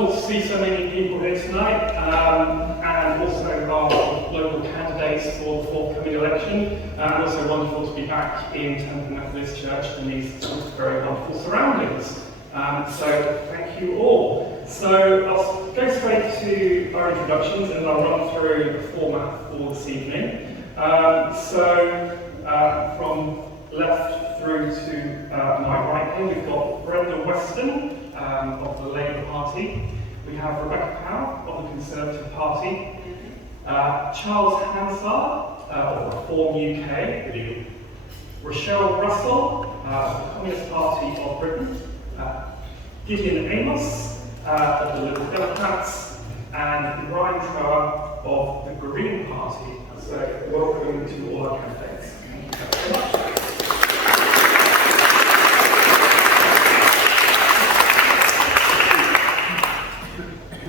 wonderful to see so many people here tonight, and also our local candidates for the forthcoming election, and also wonderful to be back in Taunton Methodist Church in these very wonderful surroundings. So thank you all. So I'll go straight to our introductions and I'll run through the format for this evening. From left through to my right here, we've got Brenda Weston of the Labour Party. We have Rebecca Powell of the Conservative Party. Charles Hansard of Reform UK. Rochelle Russell of the Communist Party of Britain. Gideon Amos of the Liberal Democrats. And Trower of the Green Party. So welcome to all our candidates. Thank you very much.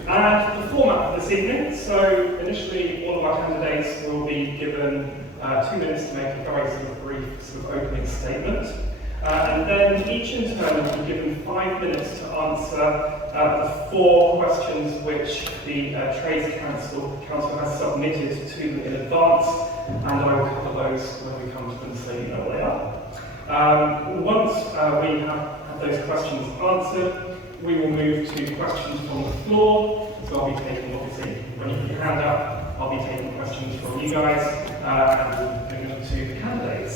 And the format for this evening, so initially all of our candidates will be given 2 minutes to make a very brief opening statement. And then each in turn will be given 5 minutes to answer the 4 questions which the Trades Council has submitted to them in advance, and I will cover those when we come to them so you know what they are. Once we have those questions answered, we will move to questions from the floor. So I'll be taking, obviously, when you put your hand up, I'll be taking questions from you guys and we'll bring them to the candidates.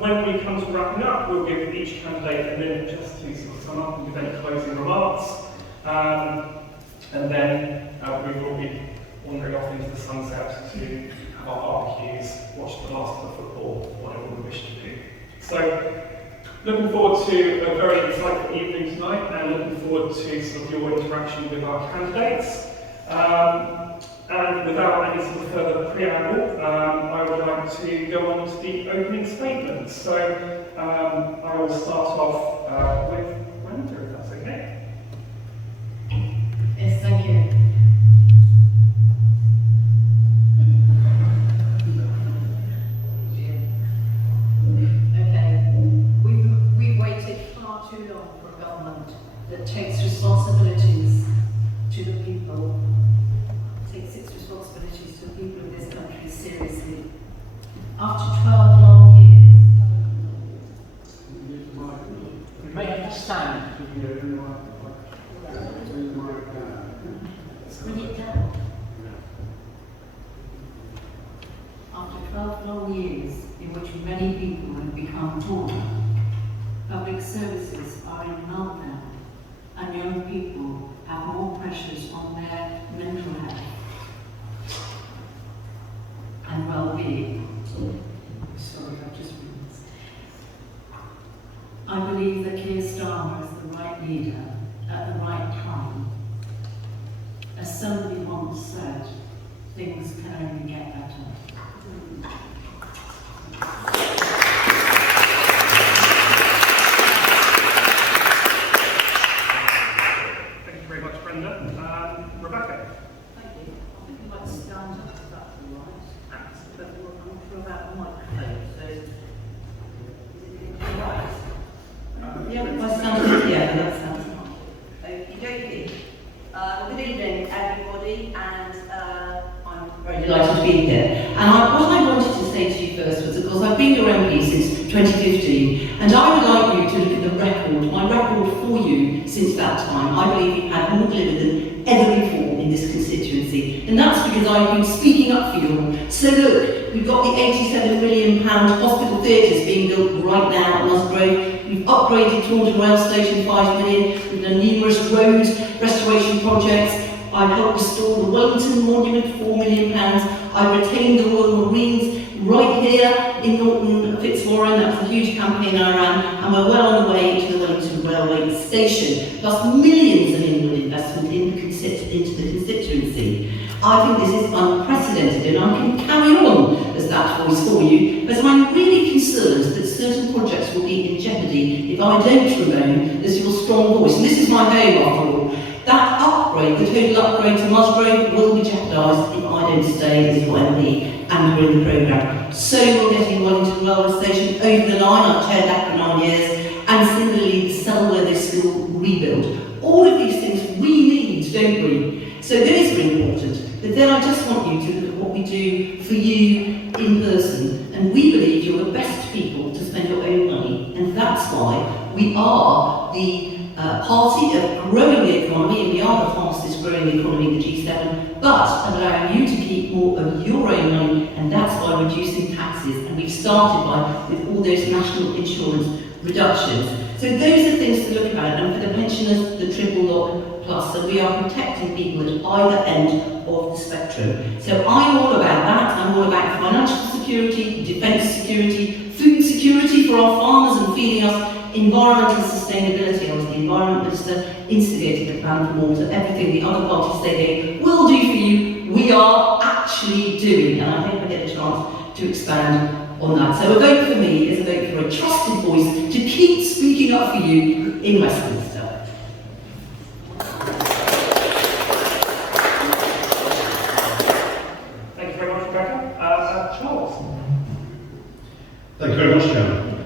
When we come to wrapping up, we'll give each candidate a minute just to sort of sum up and give any closing remarks. And then we will be wandering off into the sunset to have our barbecues, watch the last of the football, whatever we wish to do. So, looking forward to a very insightful evening tonight, and looking forward to sort of your interaction with our candidates. And without any sort of further preamble, I would like to go on to the opening statement. So I will start off with Brenda, if that's okay. Yes, thank you. We've waited far too long for a government that takes responsibilities to the people. Takes its responsibilities to the people of this country seriously. After 12 long years. You may have to stand. Bring it down. After 12 long years in which many people have become poorer, public services are in meltdown, and young people have more pressures on their mental health and well-being. Sorry, I've just realised. I believe that Keir Starmer is the right leader at the right time. As somebody once said, things can only get better. Thank you very much, Brenda. Rebecca. Thank you. I think I might stand up if that's all right. But I'm not sure about the microphone, so is it all right? That sounds Okie dokie. Good evening, everybody, and I'm very delighted to be here. And what I wanted to say to you first was, of course, I've been your MP since 2015, and I would like you to look at the record, my record for you since that time. I believe you've had more delivered than ever before in this constituency, and that's because I've been speaking up for you all. So look, we've got the £87 million hospital theatres being built right now at Musgrove. We've upgraded Taunton rail station 5 million. We've done numerous roads restoration projects. I've helped restore the Wellington monument, £4 million. I've retained the Royal Marines right here in Norton Fitzwarren. That was a huge campaign I ran, and we're well on the way to the Wellington railway station, plus millions of annual investment into the constituency. I think this is unprecedented, and I can carry on as that voice for you, but I'm really concerned that certain projects will be in jeopardy if I don't remain as your strong voice. And this is my home, after all. That upgrade, the total upgrade to Musgrove, will be jeopardised if I don't stay as your MP and we're in the programme. So we're getting Wellington railway station over the line. I've chaired that for 9 years, and similarly the Selworthy School rebuild. All of these things So those are important. But then I just want you to look at what we do for you in person. And we believe you're the best people to spend your own money. And that's why we are the party of growing the economy, and we are the fastest growing economy in the G7, but allowing you to keep more of your own money, and that's by reducing taxes. And we've started with all those national insurance reductions. So those are things to look at, and for the pensioners, the triple lock plus. So we are protecting people at either end of the spectrum. So I'm all about that. I'm all about financial security, defence security, food security for our farmers and feeding us, environmental sustainability. I was the Environment Minister, instigated the plan for water. Everything the other parties say they will do for you, we are actually doing. And I hope I get a chance to expand on that. So a vote for me is a vote for a trusted voice to keep speaking up for you in Westminster. Thank you very much, Rebecca. Charles. Thank you very much, Chairman.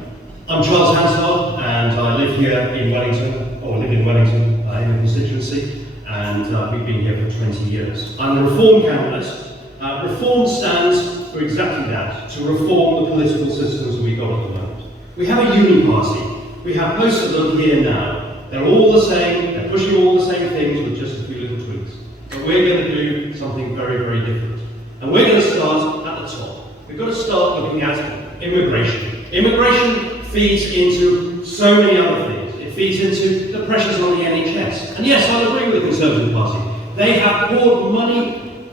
I'm Charles Hansard, and I live here in Wellington, or live in Wellington, in the constituency, and we've been here for 20 years. I'm a Reform candidate. Reform stands for exactly that, to reform the political systems we got at the moment. We have a uni party. We have most of them here now. They're all the same, they're pushing all the same things with just a few little tweaks. But we're going to do something very, very different. And we're going to start at the top. We've got to start looking at immigration. Immigration feeds into so many other things. It feeds into the pressures on the NHS. And yes, I agree with the Conservative Party. They have poured money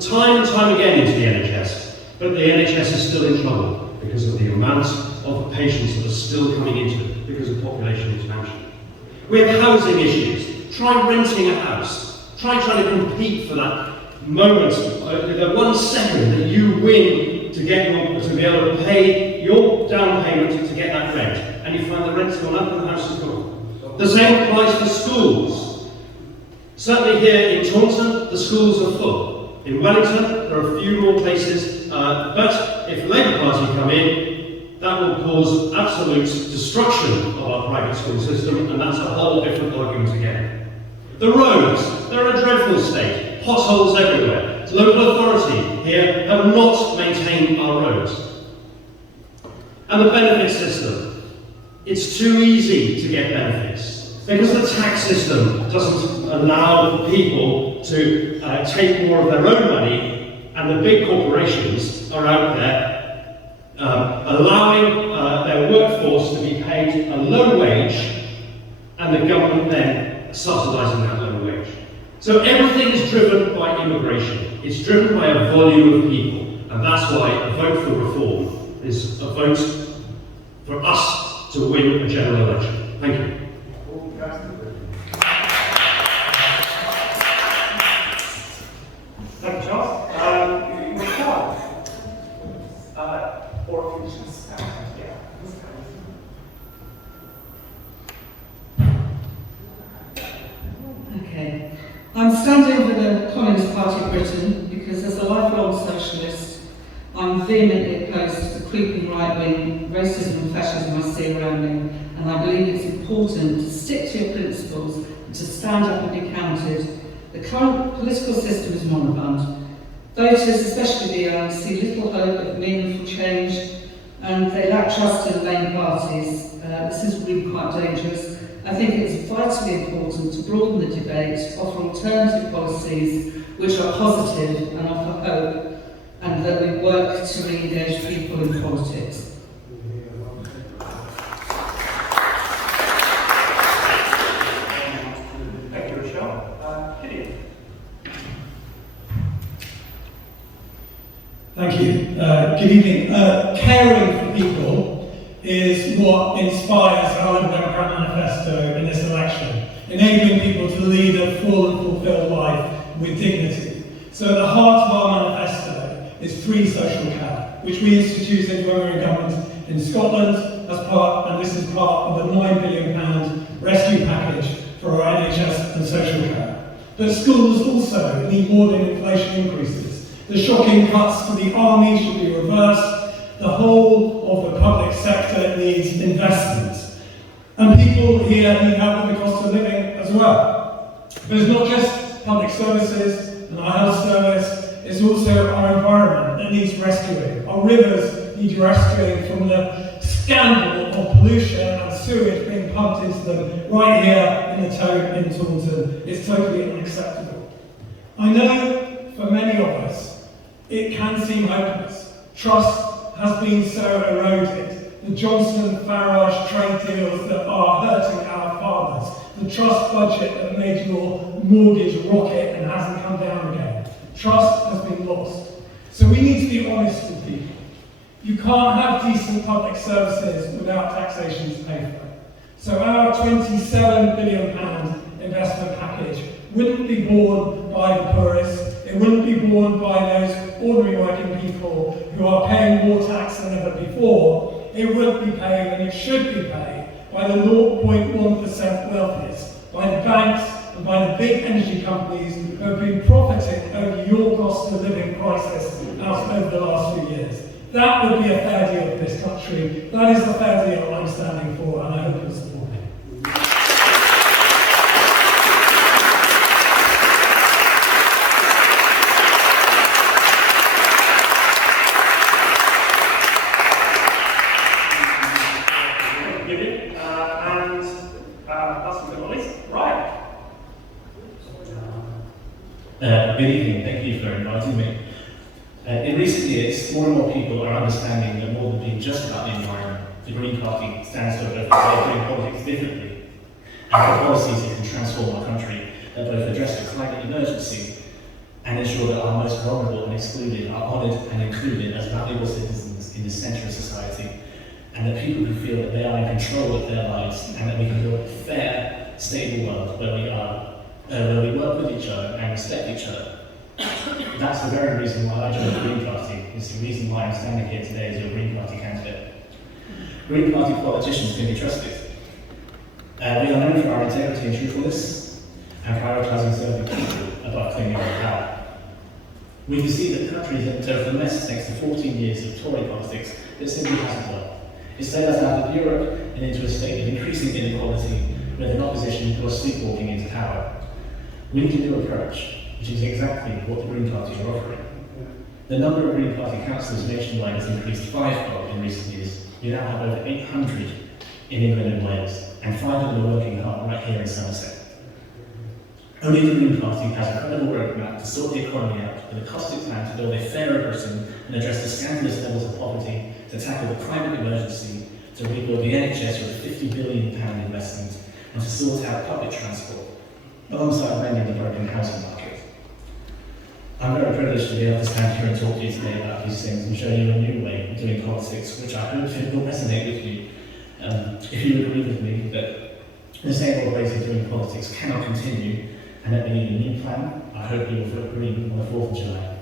time and time again into the NHS, but the NHS is still in trouble because of the amount of patients that are still coming into it because of population expansion. We have housing issues. Try renting a house. Try trying to compete for that moment, the 1 second that you win to be able to pay your down payment to get that rent, and you find the rent's gone up and the house is gone. The same applies for schools. Certainly here in Taunton, the schools are full. In Wellington, there are a few more places, but if the Labour Party come in, that will cause absolute destruction of our private school system, and that's a whole different argument again. The roads, they're a dreadful state, potholes everywhere. Local authority here have not maintained our roads. And the benefit system, it's too easy to get benefits because the tax system doesn't allow people to take more of their own money, and the big corporations are out there allowing their workforce to be paid a low wage, and the government then subsidising that low wage. So everything is driven by immigration. It's driven by a volume of people, and that's why a vote for reform is a vote for us to win a general election. Thank you. Thank you, Charles. Rochelle. Or if you just Okay. I'm standing with the Communist Party of Britain because as a lifelong socialist, I'm vehemently opposed to the creeping right-wing racism and fascism I see around me, and I believe it's important to stick to your principles and to stand up and be counted. The current political system is moribund. Voters, especially the young, see little hope of meaningful change, and they lack trust in the main parties. This is really quite dangerous. I think it's vitally important to broaden the debate, offer alternative policies which are positive and offer hope, and that we work to re-engage people in politics. Thank you, Rochelle. Gideon. Thank you. Good evening. Caring for people is what inspires our Liberal Democrat manifesto in this election, enabling people to lead a full and fulfilled life with dignity. So at the heart of our manifesto is free social care, which we instituted when we were in government in Scotland as part, and this is part of the £9 billion rescue package for our NHS and social care. But schools also need more than inflation increases. The shocking cuts to the army should be reversed. The whole of the public sector needs investment. And people here need help with the cost of living as well. But it's not just public services and our health service. It's also our environment that needs rescuing. Our rivers need rescuing from the scandal of pollution and sewage being pumped into them right here in the Taunton. It's totally unacceptable. I know for many of us, it can seem hopeless. Trust has been so eroded. The Johnson-Farage trade deals that are hurting our fathers. The trust budget that made your mortgage rocket and hasn't come down again. Trust has been lost. So we need to be honest with people. You can't have decent public services without taxation to pay for it. So our £27 billion investment package wouldn't be borne by the poorest. It wouldn't be borne by those ordinary working people who are paying more tax than ever before. It would be paid, and it should be paid, by the 0.1% wealthiest, by the banks and by the big energy companies who have been profiting over your cost of living crisis out over the last few years. That would be a fair deal for this country. That is the fair deal I'm standing for, and I hope you'll support me. Gideon, and last but not least, Ryan. Good evening, thank you for inviting me. In recent years, more and more people are understanding that more than being just about the environment, the Green Party stands for both a way of doing politics differently and for policies that can transform our country that both address the climate emergency and ensure that our most vulnerable and excluded are honoured and included as valuable citizens in the centre of society, and that people can feel that they are in control of their lives and that we can build a fair, stable world where we work with each other and respect each other. That's the very reason why I joined the Green Party. It's the reason why I'm standing here today as your Green Party candidate. Green Party politicians can be trusted. We are known for our integrity and truthfulness and prioritising serving people above clinging on power. We can see that the country is in a total mess thanks to 14 years of Tory politics that simply hasn't worked. It's led us out of Europe and into a state of increasing inequality with an opposition who are sleepwalking into power. We need a new approach, which is exactly what the Green Party are offering. The number of Green Party councillors nationwide has increased fivefold in recent years. We now have over 800 in England and Wales, and 5 of them are working hard right here in Somerset. Only the Green Party has a credible roadmap to sort the economy out, with a costed plan to build a fairer Britain and address the scandalous levels of poverty, to tackle the climate emergency, to rebuild the NHS with a £50 billion investment, and to sort out public transport, alongside mending the broken housing market. I'm very privileged to be able to stand here and talk to you today about these things and show you a new way of doing politics, which I hope will resonate with you. If you agree with me that the same old ways of doing politics cannot continue and that we need a new plan, I hope you will vote green on the 4th of July.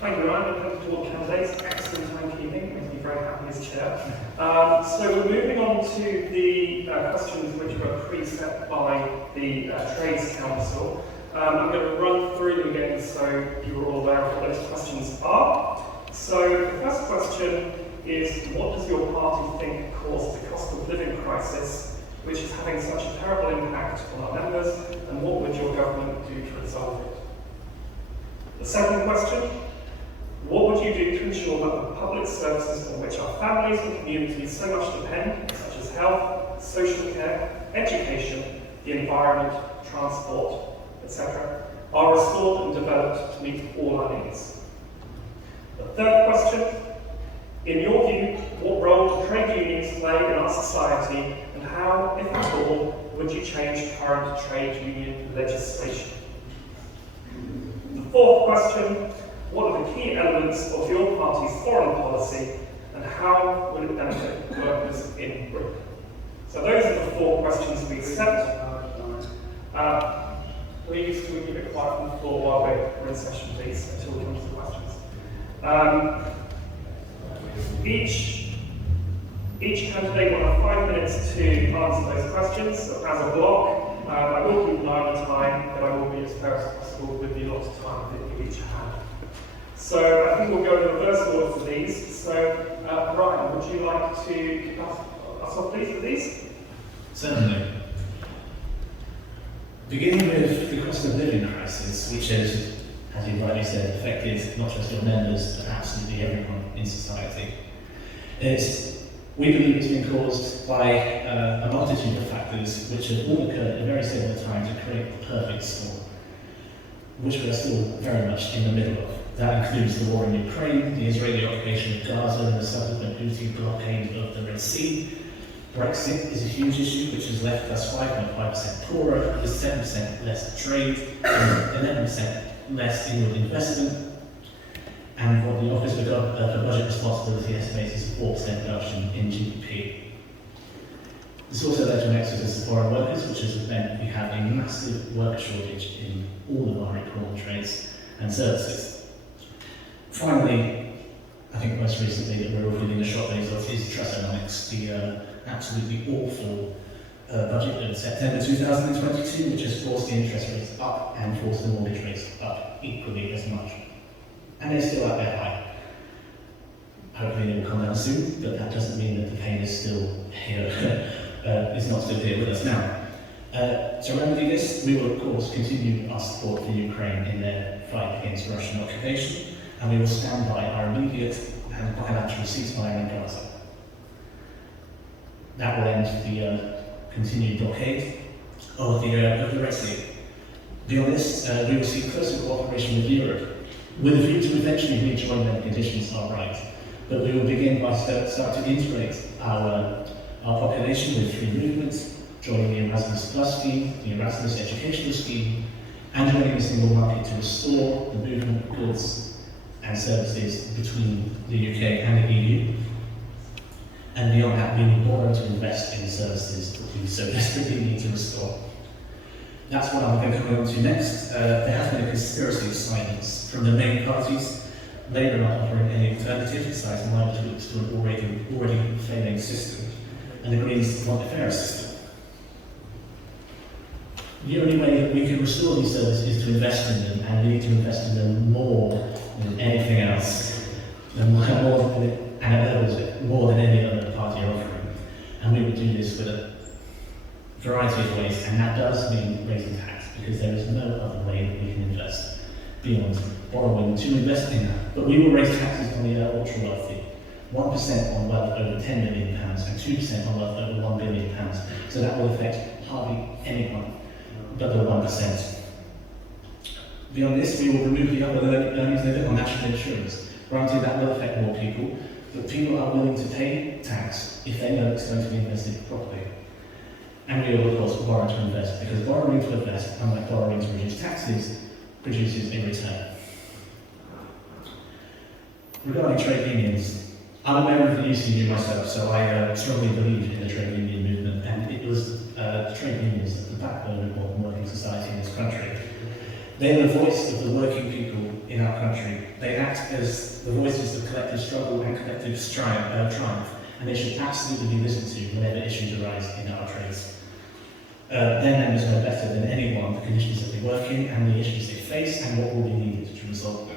Thank you, Ryan. Thank you to all the candidates. Excellent timekeeping. Makes me very happy as chair. So we're moving on to the questions which were preset by the Trades Council. I'm going to run through them again so you're all aware of what those questions are. So the first question is, what does your party think caused the cost of living crisis, which is having such a terrible impact on our members, and what would your government do to resolve it? The second question, what would you do to ensure that the public services on which our families and communities so much depend, such as health, social care, education, the environment, transport, etc., are restored and developed to meet all our needs? The third question, in your view, what role do trade unions play in our society, and how, if at all, would you change current trade union legislation? The fourth question, what are the key elements of your party's foreign policy, and how will it benefit workers in Britain? So those are the 4 questions we accept. Please, can we keep it quiet on the floor while we're in session, please, until we come to the questions. Each candidate will have 5 minutes to answer those questions as a block. I will keep an eye on time, but I will be as fair as possible with the allotted time that you each have. So I think we'll go in reverse order for these. So Ryan, would you like to kick us off please with these? Certainly. Beginning with the cost of living crisis, which has, as you rightly said, affected not just your members, but absolutely everyone in society. We believe it's been caused by a multitude of factors which have all occurred at a very similar time to create the perfect storm, which we are still very much in the middle of. That includes the war in Ukraine, the Israeli occupation of Gaza, and the subsequent Houthi blockade of the Red Sea. Brexit is a huge issue which has left us 5.5% poorer, with 7% less trade, and 11% less inward investment, and what the Office for Budget Responsibility estimates is a 4% reduction in GDP. This also led to an exodus of foreign workers, which has meant we have a massive work shortage in all of our important trades and services. Finally, I think most recently that we're all feeling the shock days of is Trussonomics, the absolutely awful budget of September 2022, which has forced the interest rates up and forced the mortgage rates up equally as much. And they're still out there high. Hopefully they will come down soon, but that doesn't mean that the pain is still here. It's not still here with us now. To remedy this, we will of course continue our support for Ukraine in their fight against Russian occupation, and we will stand by our immediate and bilateral ceasefire in Gaza. That will end the continued blockade of the Red Sea. Beyond this, we will seek closer cooperation with Europe, with a view to eventually rejoin when the conditions are right. But we will begin by start to integrate our population with free movements, joining the Erasmus Plus scheme, the Erasmus Educational Scheme, and joining the single market to restore the movement of goods and services between the UK and the EU. And beyond that, we need more to invest in the services that we so desperately need to restore. That's what I'm going to come on to next. There has been a conspiracy of silence from the main parties. Labour not offering any alternative besides minor tweaks to an already failing system, and the Greens want a fairer system. The only way that we can restore these services is to invest in them, and we need to invest in them more than anything else, and more than any other party are offering. And we would do this with a variety of ways, and that does mean raising tax, because there is no other way that we can invest beyond borrowing to invest in that. But we will raise taxes on the ultra wealthy, 1% on wealth over £10 million and 2% on wealth over £1 billion. So that will affect hardly anyone but the 1%. Beyond this, we will remove the other earnings limit on national insurance. Granted, that will affect more people, but people are willing to pay tax if they know it's going to be invested properly. And we will, of course, borrow to invest, because borrowing to invest, unlike borrowing to reduce taxes, produces a return. Regarding trade unions, I'm a member of the UCU myself, so I strongly believe in the trade union movement, and it was trade unions at the backbone of modern working society in this country. They are the voice of the working people in our country. They act as the voices of collective struggle and collective triumph, and they should absolutely be listened to whenever issues arise in our trades. Their members know better than anyone the conditions that they work in and the issues they face and what will be needed to resolve them.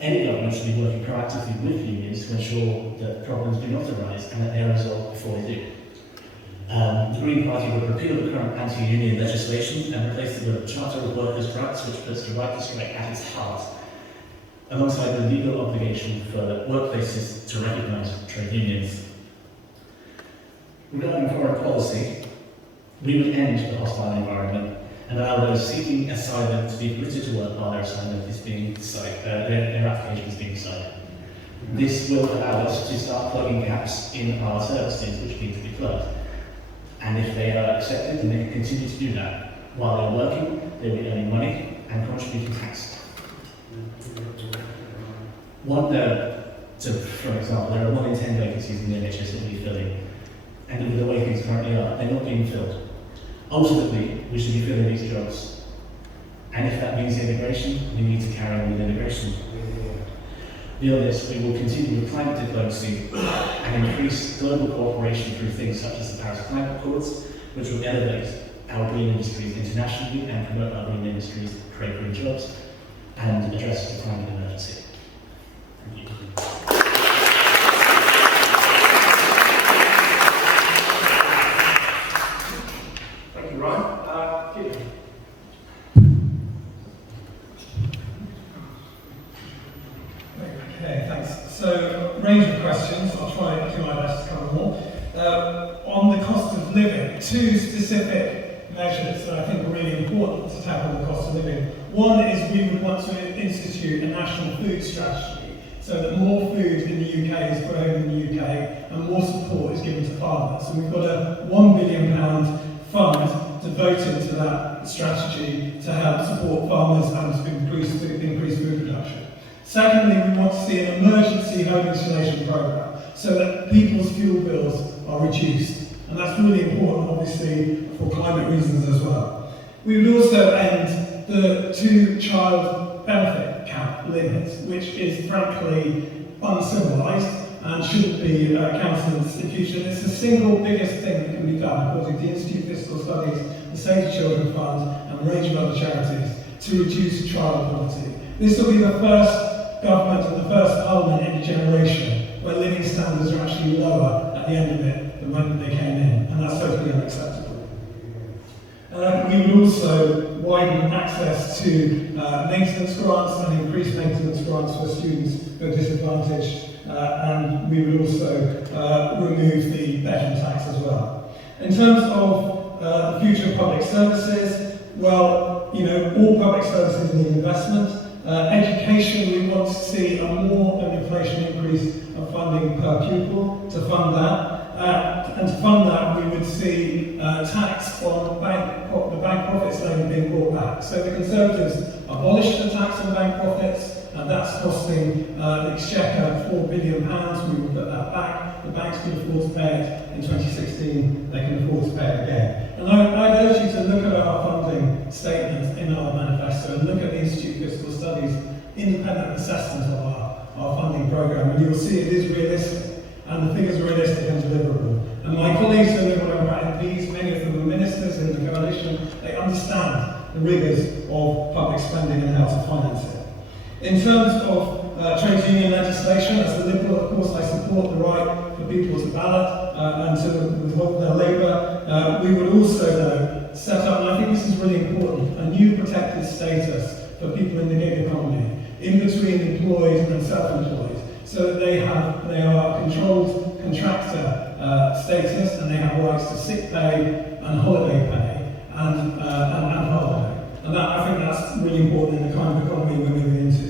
Any government should be working proactively with unions to ensure that problems do not arise and that they are resolved before they do. The Green Party would repeal the current anti-union legislation and replace it with a Charter of Workers' Rights, which puts the right to strike at its heart, alongside the legal obligation for workplaces to recognise trade unions. Regarding foreign policy, we would end the hostile environment and allow those seeking asylum to be permitted to work while their asylum is being decided, their application is being decided. This will allow us to start plugging gaps in our services which need to be plugged. And if they are accepted, then they can continue to do that. While they're working, they'll be earning money and contributing tax. For example, there are 1 in 10 vacancies in the NHS that will be filling. And with the way things currently are, they're not being filled. Ultimately, we should be filling these jobs. And if that means immigration, we need to carry on with immigration. Beyond this, we will continue with climate diplomacy and increase global cooperation through things such as the Paris Climate Accords, which will elevate our green industries internationally and promote our green industries, create green jobs, and address the climate emergency. Thank you. Thank you, Ryan. Gideon. Okay, thanks. So, range of questions. I'll try to do my best to cover them all. On the cost of living, two specific measures that I think are really important to tackle the cost of living. One is we would want to institute a national food strategy so that more food in the UK is grown in the UK and more support is given to farmers. So we've got a £1 billion fund devoted to that strategy to help support farmers and to increase food production. Secondly, we want to see an emergency home installation programme so that people's fuel bills are reduced. And that's really important, obviously, for climate reasons as well. We would also end the two-child benefit cap limit, which is frankly uncivilised and shouldn't be countenanced in future. It's the single biggest thing that can be done, according to the Institute of Fiscal Studies, the Save the Children Fund, and a range of other charities, to reduce child poverty. This will be the first government and the first parliament in a generation where living standards are actually lower at the end of it than when they came in, and that's totally unacceptable. We would also widen access to maintenance grants and increase maintenance grants for students who are disadvantaged, and we would also remove the bedroom tax as well. In terms of the future of public services, well, you know, all public services need investment. Education, we want to see a more than inflation increase of funding per pupil to fund that. And to fund that, we would see tax on the bank profits levy being brought back. So the Conservatives abolished the tax on bank profits, and that's costing the Exchequer £4 billion. We will put that back. The banks could afford to pay it in 2016. They can afford to pay it again. And I'd urge you to look at our funding statement in our manifesto and look at the Institute of Fiscal Studies' independent assessment of our funding programme, and you'll see it is realistic, and the figures are realistic and deliverable. And my colleagues who live on our MPs, many of them are ministers in the coalition, they understand the rigours of public spending and how to finance it. In terms of trade union legislation, as a Liberal, of course, I support the right for people to ballot and to withhold their labour. We would also, though, set up, and I think this is really important, a new protected status for people in the gig economy, in between employed and self-employed, so that they are controlled contractor status, and they have rights to sick pay and holiday pay and holiday. And that, I think that's really important in the kind of economy we're moving into.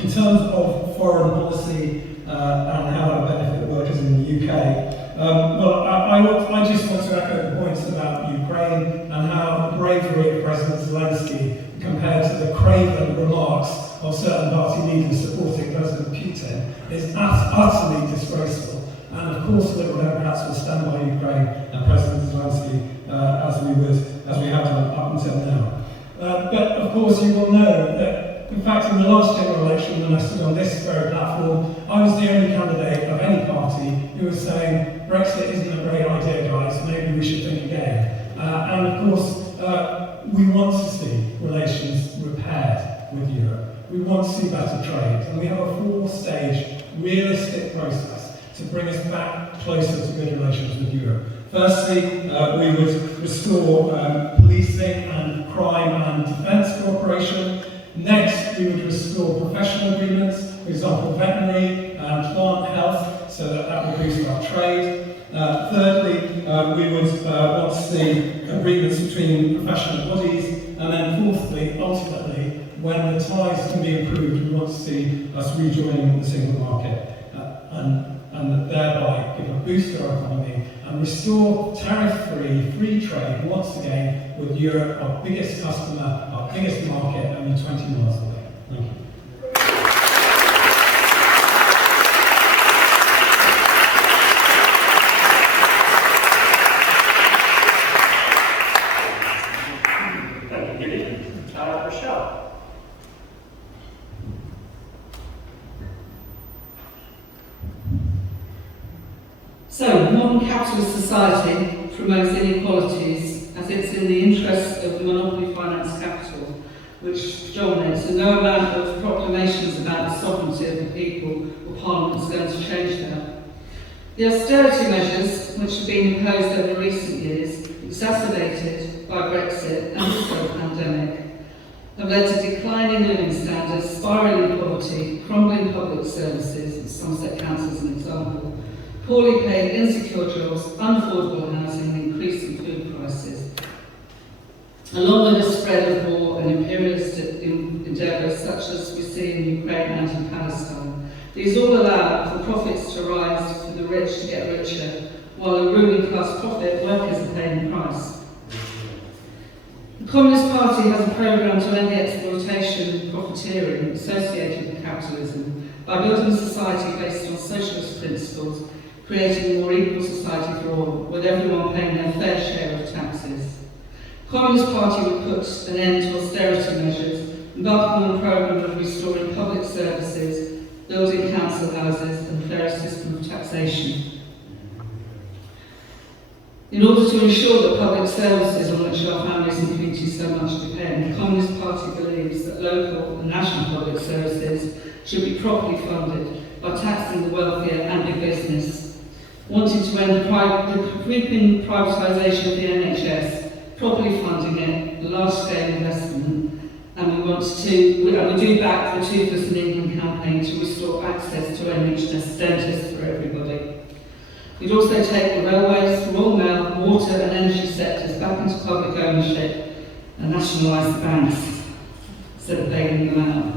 In terms of foreign policy and how that benefit workers in the UK, I just want to echo the points about Ukraine and how the bravery of President Zelensky compared to the craven remarks of certain party leaders supporting President Putin is utterly disgraceful. And of course, Liberal Democrats will stand by Ukraine and President Zelensky as we have done up until now. But of course, you will know that, in fact, in the last general election, when I stood on this very platform, I was the only candidate of any party who was saying, Brexit isn't a great idea, guys, maybe we should think again. And of course, we want to see relations repaired with Europe. We want to see better trade. And we have a 4-stage, realistic process to bring us back closer to good relations with Europe. Firstly, we would restore policing and crime and defence cooperation. Next, we would restore professional agreements, for example, veterinary and plant health, so that would boost our trade. Thirdly, we would want to see agreements between professional bodies. And then fourthly, ultimately, when the ties can be improved, we want to see us rejoining the single market and thereby give a boost to our economy and restore tariff-free, free trade once again with Europe, our biggest customer, our biggest market, only 20 miles away. Thank you. Thank you, Gideon. Rochelle. So, modern capitalist society promotes inequalities as it's in the interests of the monopoly finance capital which dominates, and no amount of proclamations about the sovereignty of the people or Parliament is going to change that. The austerity measures, which have been imposed over recent years, exacerbated by Brexit and also the pandemic, have led to declining living standards, spiralling poverty, crumbling public services, Somerset Council as an example, poorly paid, insecure jobs, unaffordable housing, and increasing food prices. Along with the spread of war and imperialist endeavours such as we see in Ukraine and in Palestine, these all allow for profits to rise, for the rich to get richer, while the ruling class profit, workers are paying the price. The Communist Party has a programme to end the exploitation and profiteering associated with capitalism by building a society based on socialist principles, creating a more equal society for all, with everyone paying their fair share of taxes. The Communist Party would put an end to austerity measures, embarking on a programme of restoring public services, building council houses and a fairer system of taxation. In order to ensure that public services on which our families and communities so much depend, the Communist Party believes that local and national public services should be properly funded by taxing the wealthier and big business, wanting to end the creeping privatisation of the NHS, properly funding it, a large-scale investment, and we do back the Toothless in England campaign to restore access to NHS dentists for everybody. We'd also take the railways, Royal Mail, water and energy sectors back into public ownership and nationalise the banks instead of bailing them out.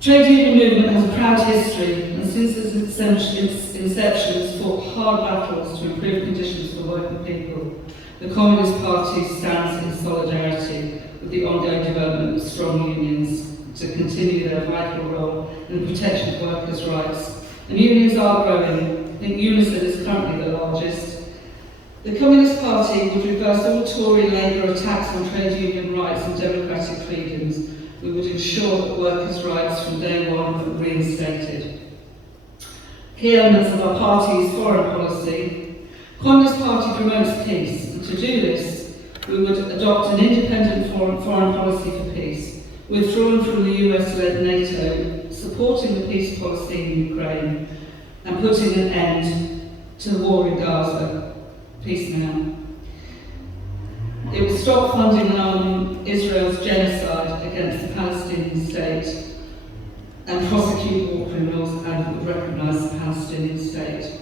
Trade union movement has a proud history, and since its inception has fought hard battles to improve conditions for working people. The Communist Party stands in solidarity with the ongoing development of strong unions to continue their vital role in the protection of workers' rights. And unions are growing. I think Unionist is currently the largest. The Communist Party would reverse all Tory Labour attacks on trade union rights and democratic freedoms. We would ensure that workers' rights from day one are reinstated. Key elements of our party's foreign policy. The Communist Party promotes peace, and to do this, we would adopt an independent foreign policy for peace, withdrawing from the US-led NATO, supporting the peace policy in Ukraine, and putting an end to the war in Gaza. Peace now. It will stop funding Israel's genocide against the Palestinian state and prosecute war criminals and would recognise the Palestinian state.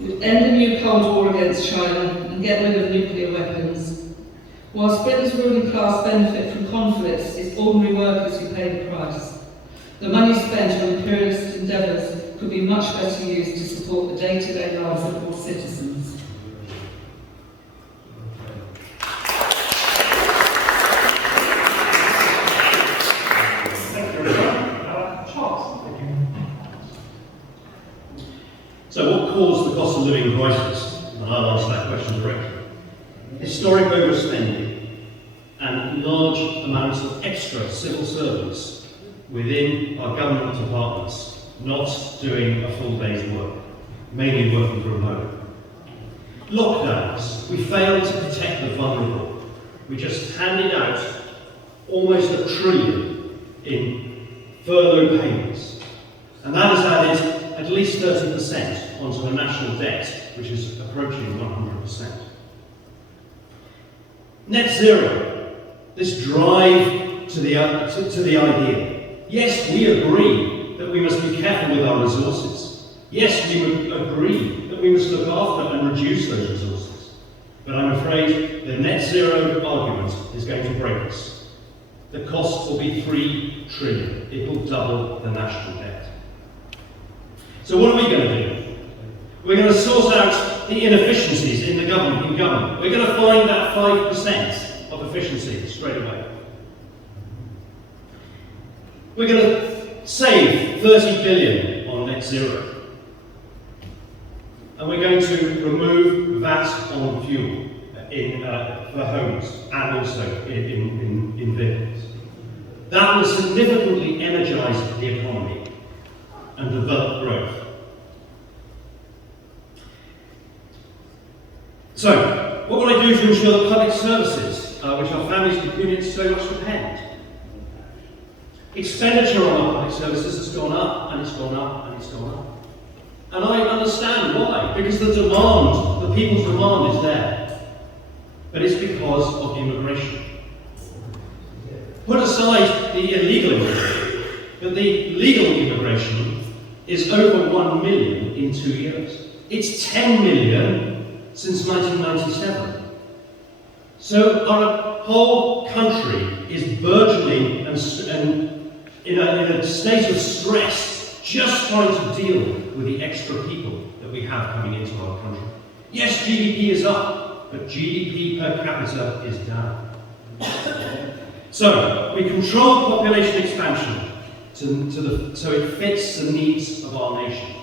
It would end the new Cold War against China and get rid of nuclear weapons. Whilst Britain's ruling class benefit from conflicts, it's ordinary workers who pay the price. The money spent on imperialist endeavours could be much better used to support the day-to-day lives of all citizens. Thank you, Rochelle. Charles, thank you. So what caused the cost of living crisis? And I'll answer that question directly. Historic overspending and large amounts of extra civil servants within our government departments not doing a full day's work, mainly working from home. Lockdowns. We failed to protect the vulnerable. We just handed out almost $1 trillion in furlough payments. And that has added at least 30% onto the national debt, which is approaching 100%. Net zero. This drive to the idea. Yes, we agree that we must be careful with our resources. Yes, we would agree that we must look after and reduce those resources. But I'm afraid the net zero argument is going to break us. The cost will be $3 trillion. It will double the national debt. So what are we going to do? We're going to sort out the inefficiencies in the government. We're going to find that 5% of efficiency straight away. We're going to save 30 billion on net zero. And we're going to remove VAT on fuel for homes and also in vehicles. That will significantly energise the economy and develop growth. So, what will I do to ensure that public services which our families and communities so much depend. Expenditure on our public services has gone up, and it's gone up, and it's gone up. And I understand why, because the demand, the people's demand is there. But it's because of immigration. Put aside the illegal immigration, but the legal immigration is over 1 million in 2 years. It's 10 million since 1997. So our whole country is burgeoning and in a state of stress, just trying to deal with the extra people that we have coming into our country. Yes, GDP is up, but GDP per capita is down. So, we control population expansion so it fits the needs of our nation.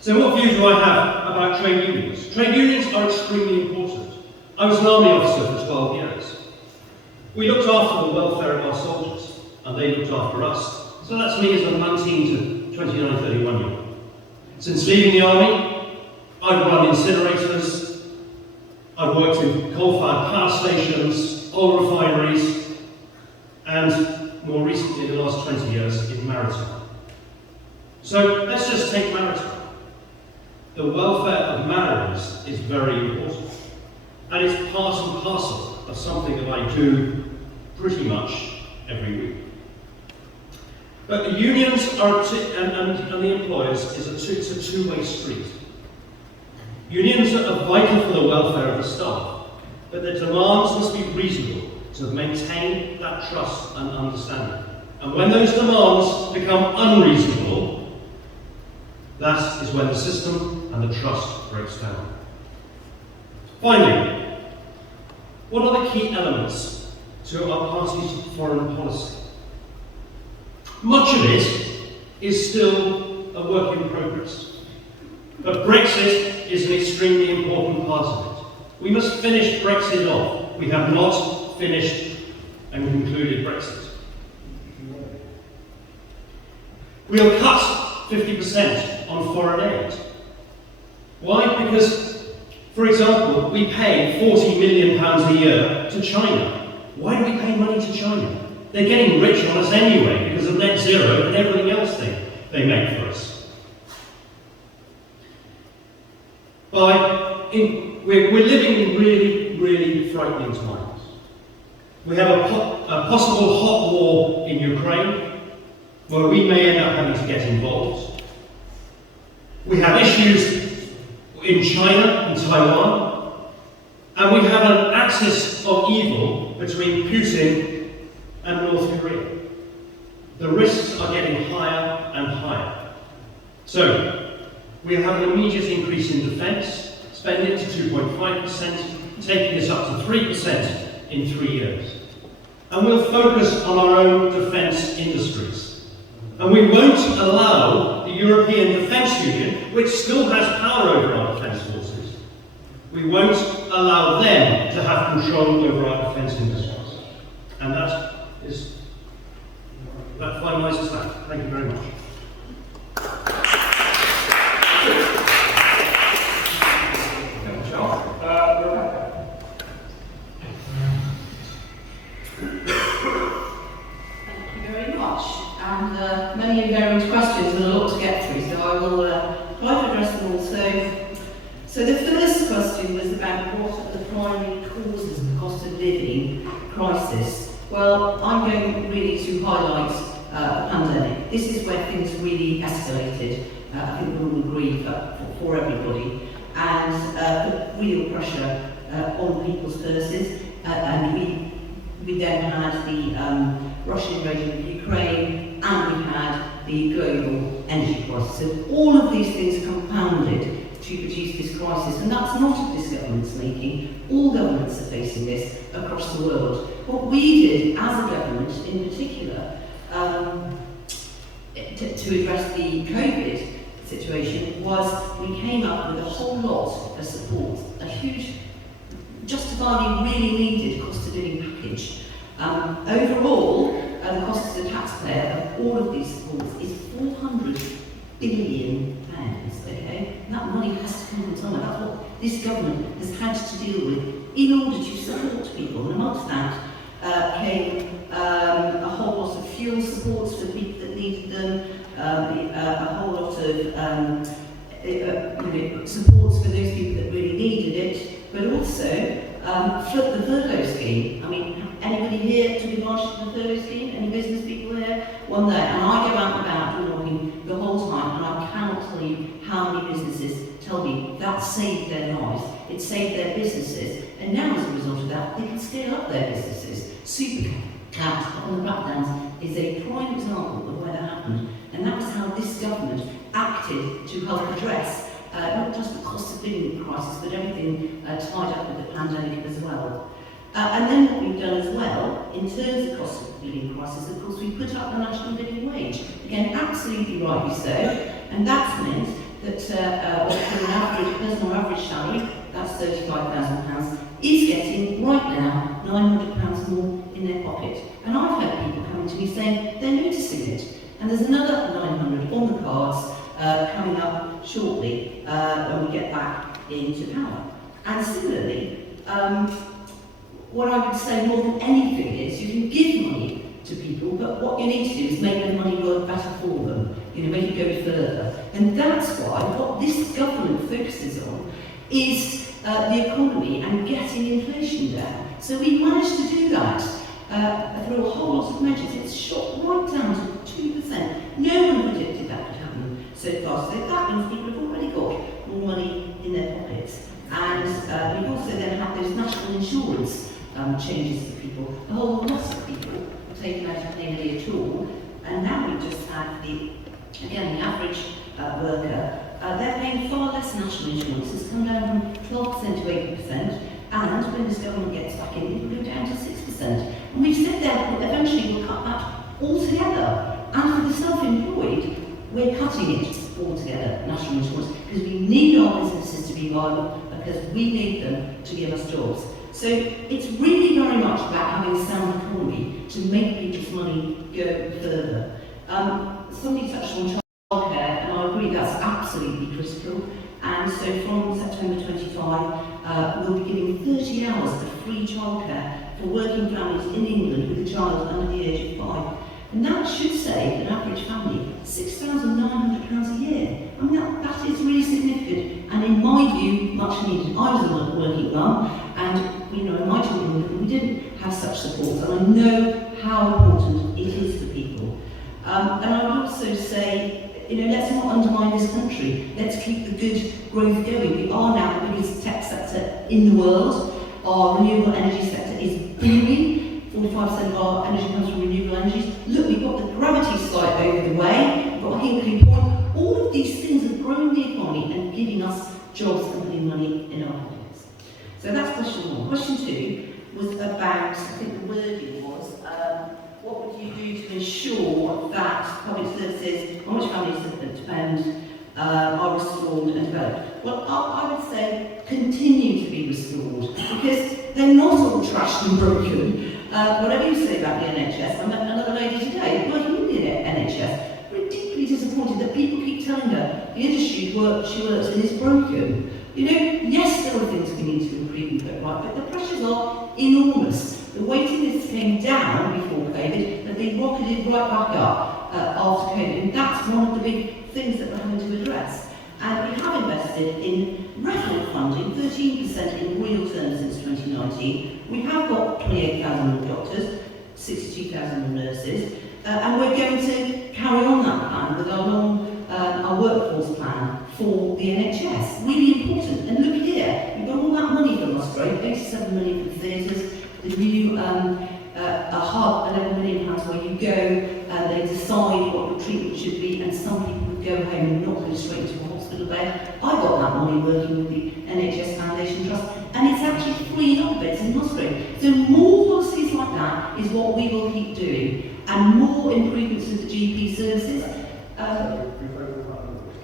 So what view do I have about trade unions? Trade unions are extremely important. I was an army officer for 12 years. We looked after the welfare of our soldiers, and they looked after us. So that's me as a 19 to 29, 31-year-old. Since leaving the army, I've run incinerators, I've worked in coal-fired power stations, oil refineries, and more recently, in the last 20 years, in maritime. So let's just take maritime. The welfare of mariners is very important, and it's part and parcel of something that I do pretty much every week. But the unions and the employers it's a two-way street. Unions are vital for the welfare of the staff, but their demands must be reasonable to maintain that trust and understanding. And when those demands become unreasonable, that is when the system and the trust breaks down. Finally, what are the key elements to our party's foreign policy? Much of it is still a work in progress, but Brexit is an extremely important part of it. We must finish Brexit off. We have not finished and concluded Brexit. We'll cut 50% on foreign aid. Why? Because, for example, we pay £40 million a year to China. Why do we pay money to China? They're getting rich on us anyway because of net zero and everything else they make for us. We're living in really, really frightening times. We have a possible hot war in Ukraine, where we may end up having to get involved. We have issues in China and Taiwan, and we have an axis of evil between Putin and North Korea. The risks are getting higher and higher. So, we'll have an immediate increase in defence, spending to 2.5%, taking us up to 3% in 3 years. And we'll focus on our own defence industries. And we won't allow the European Defence Union, which still has power over our defence forces, we won't allow them to have control over our defence industries. And that finalises that. Thank you very much. And many varied questions and a lot to get through, so I will try to address them all. So the first question was about what are the primary causes of the cost of living crisis. Well, I'm going really to highlight the pandemic. This is where things really escalated, I think we all agree, for everybody, and put real pressure on people's purses, and we then had the Russian invasion of Ukraine, and we had the global energy crisis. So all of these things compounded to produce this crisis, and that's not of this government's making. All governments are facing this across the world. What we did as a government, in particular, to address the COVID situation, was we came up with a whole lot of support, a huge, justifiably really needed cost of living package. Overall, the cost to the taxpayer of all of these supports is £400 billion, okay? And that money has to come on time. That's what this government has had to deal with in order to support people. And amongst that came a whole lot of fuel supports for people that needed them, a whole lot of supports for those people that really needed it, but also for the furlough scheme. I mean, anybody here took advantage of the furlough scheme? Any business people here? One day, and I go out and about door knocking the whole time, and I cannot tell you how many businesses tell me that saved their lives, it saved their businesses, and now as a result of that, they can scale up their businesses. Supercat on the backdowns is a prime example of where that happened, and that was how this government acted to help address not just the cost of living crisis, but everything tied up with the pandemic as well. And then what we've done as well, in terms of cost of living crisis, of course, we put up the national living wage. Again, absolutely rightly so, and that's meant that for an person on average salary, that's £35,000, is getting right now £900 more in their pocket. And I've had people coming to me saying they're noticing it. And there's another 900 on the cards coming up shortly when we get back into power. And similarly, what I would say more than anything is you can give money to people, but what you need to do is make their money work better for them, make it go further. And that's why what this government focuses on is the economy and getting inflation down. So we managed to do that through a whole lot of measures. It's shot right down to 2%. No one predicted that would happen so far. So that means people have already got more money in their pockets. And we've also then had those national insurance changes for people. A whole lot of people have taken out of nearly at all. And now we've just had the average worker, they're paying far less national insurance. It's come down from 12% to 8%. And when this government gets back in, it will go down to 6%. And we've said that eventually we'll cut that altogether. And for the self-employed, we're cutting it altogether, national insurance, because we need our businesses to be viable, because we need them to give us jobs. So it's really very much about having a sound economy to make people's money go further. Somebody touched on childcare, and I agree that's absolutely critical. And so from September 25, we'll be giving 30 hours of free childcare for working families in England with a child under the age of 5. And that should save an average family £6,900 a year. I mean, that is really significant, and in my view, much needed. I was a working mum, and my children, we didn't have such support, and I know how important it is for people. And I would also say, let's not undermine this country. Let's keep the good growth going. We are now the biggest tech sector in the world. Our renewable energy sector is booming. 45% of our energy comes from renewable energies. Look, we've got the gravity slide over the way. We've got a Hinkley Point. All of these things have grown the economy and giving us jobs and putting money in our pockets. So that's question one. Question two was about, I think the wording was, what would you do to ensure that public services on which families depend are restored and developed? Well, I would say continue to be restored, because they're not all trashed and broken. Whatever you say about the NHS, I met another lady today working in the NHS, ridiculously disappointed that people keep telling her the industry she works in is broken. Yes, there are things we need to improve and put right, but the pressures are enormous. The waiting lists came down before COVID, but they rocketed right back up after COVID, and that's one of the big things that we're having to address. And we have invested in record funding, 13% in real terms since 2019. We have got 28,000 more doctors, 62,000 more nurses, and we're going to carry on that plan with our workforce plan for the NHS. Really important. And look here, we've got all that money from Australia, 87 million for theatres, the new a hub, £11 million where you go, they decide what your treatment should be, and some people would go home and not go straight into a hospital bed. I got that money working with the NHS Foundation Trust, and it's actually freeing up beds in Australia. So more policies like that is what we will keep doing, and more improvements to the GP services.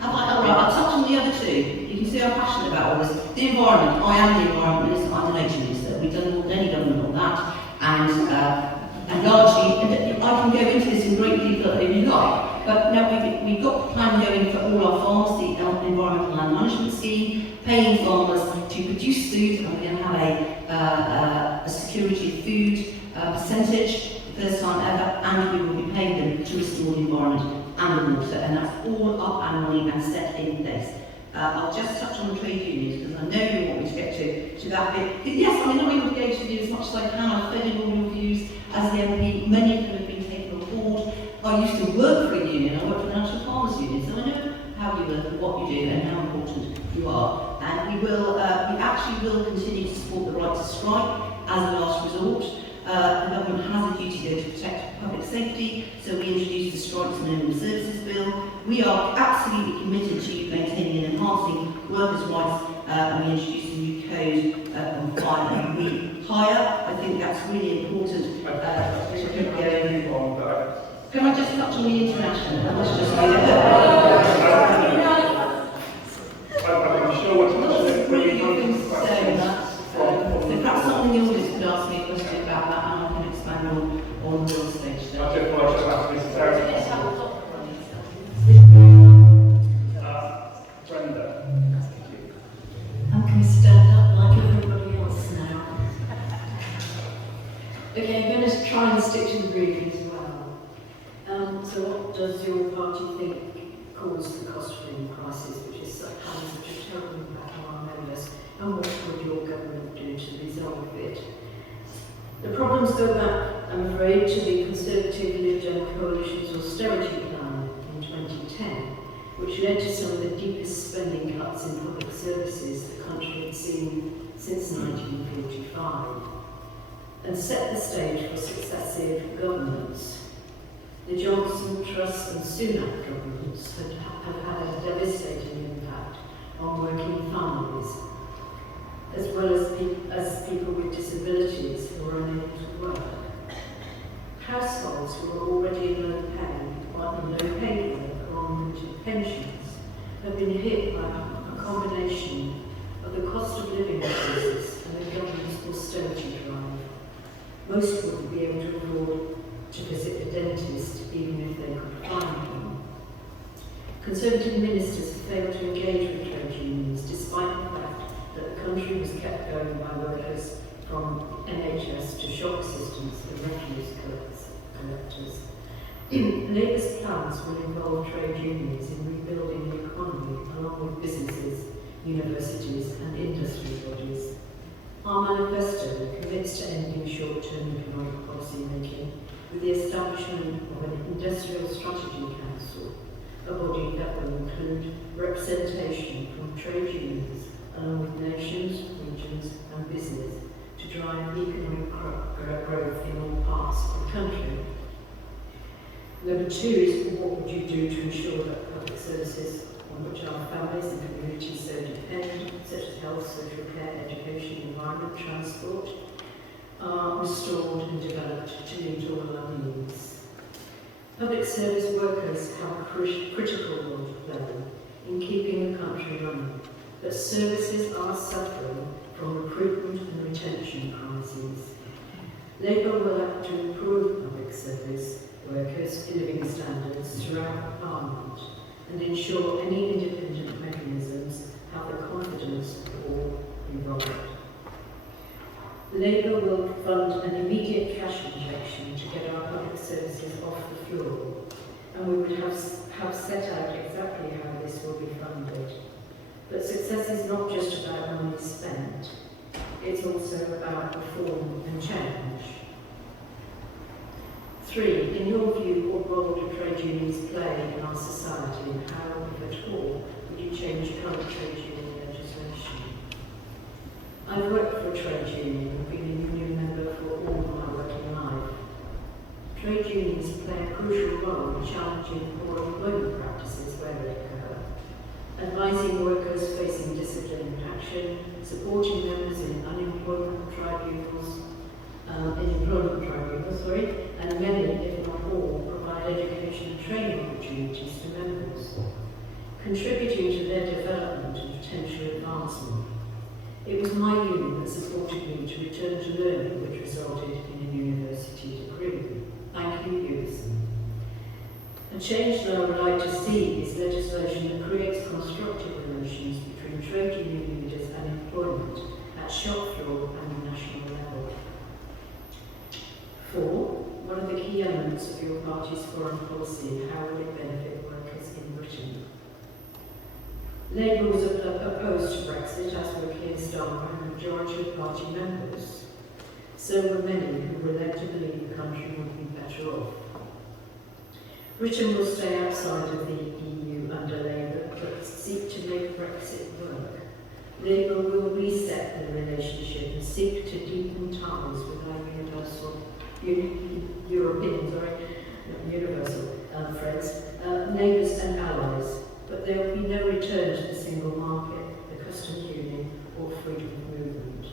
I'll touch on the other two. You can see I'm passionate about all this. The environment, I am the environment minister, I'm the nature minister. We've done more than any government on that, and largely, and I can go into this in great detail if you like, But now we've got the plan going for all our farms, the Environmental Land Management Scheme, paying farmers to produce food, and we're going to have a security of food percentage, the first time ever, and we will be paying them to restore the environment and the water, and that's all up annually and set in place. I'll just touch on the trade unions because I know you want me to get to that bit. Yes, I'm not able to go to you as much as I can. I've fed in all your views as the MP. Many of them have been taken on board. I used to work for a union. I worked for the National Farmers Union, so I know how you work and what you do and how important you are. And we actually will continue to support the right to strike as a last resort. The government has a duty there to protect public safety, so we introduced the Strikes and Minimum Services Bill. We are absolutely committed to maintaining and enhancing workers' rights, and we introduced a new code on fire and rehire. I think that's really important to keep going. Can I just touch on the international? Let's just do I'm sure what to If perhaps someone in the audience could ask me a question about that, and I can expand on the stage. I just want to ask Mrs. Terry. Brenda. I'm going to stand up like everybody else now. Okay, I'm going to try and stick to the briefing as well. So what does your party think caused the cost of living crisis, which is having such a terrible impact on our members, and what would your government do to resolve it? The problems go back, I'm afraid, to the Conservative Lib Dem coalition's austerity plan in 2010, which led to some of the deepest spending cuts in public services the country had seen since 1945, and set the stage for successive governments. The Johnson, Truss and Sunak governments have had a devastating impact on working families, as well as people with disabilities who are unable to work. Households who are already in low pay work or on limited pensions have been hit by a combination of the cost of living crisis and the government's austerity drive. Most wouldn't be able to afford to visit a dentist even if they could find one. Conservative ministers have failed to engage with trade unions despite the fact that the country was kept going by workers from NHS to shop assistants and refuse collectors. Labour's plans will involve trade unions in rebuilding the economy along with businesses, universities and industry bodies. Our manifesto commits to ending short-term economic policy making with the establishment of an Industrial Strategy Council, a body that will include representation from trade unions along with nations, regions and business to drive economic growth in all parts of the country. Number two is, what would you do to ensure that public services on which our families and communities so depend, such as health, social care, education, environment, transport, are restored and developed to meet all our needs. Public service workers have a critical role to play in keeping the country running, but services are suffering from recruitment and retention crises. Labour will have to improve public service workers' living standards throughout Parliament and ensure any independent mechanisms have the confidence of all involved. Labour will fund an immediate cash injection to get our public services off the floor, and we would have set out exactly how this will be funded. But success is not just about money spent, it's also about reform and change. 3. In your view, what role do trade unions play in our society, and how, if at all, would you change current trade union legislation? I've worked for a trade union and been a union member for all of my working life. Trade unions play a crucial role in challenging poor employment practices where they occur, advising workers facing disciplinary action, supporting members in employment tribunals, and many, if not all, provide education and training opportunities to members, contributing to their development and potential advancement. It was my union that supported me to return to learning, which resulted in a university degree. Thank you, Amos. A change that I would like to see is legislation that creates constructive relations between trade union leaders and employment at shop floor and national level. 4. What are the key elements of your party's foreign policy and how will it benefit workers in Britain? Labour was opposed to Brexit, as were Keir Starmer and the majority of party members. So were many who were led to believe the country would be better off. Britain will stay outside of the EU under Labour, but seek to make Brexit work. Labour will reset the relationship and seek to deepen ties with our universal friends, neighbours and allies, but there will be no return to the single market, the customs union or freedom of movement.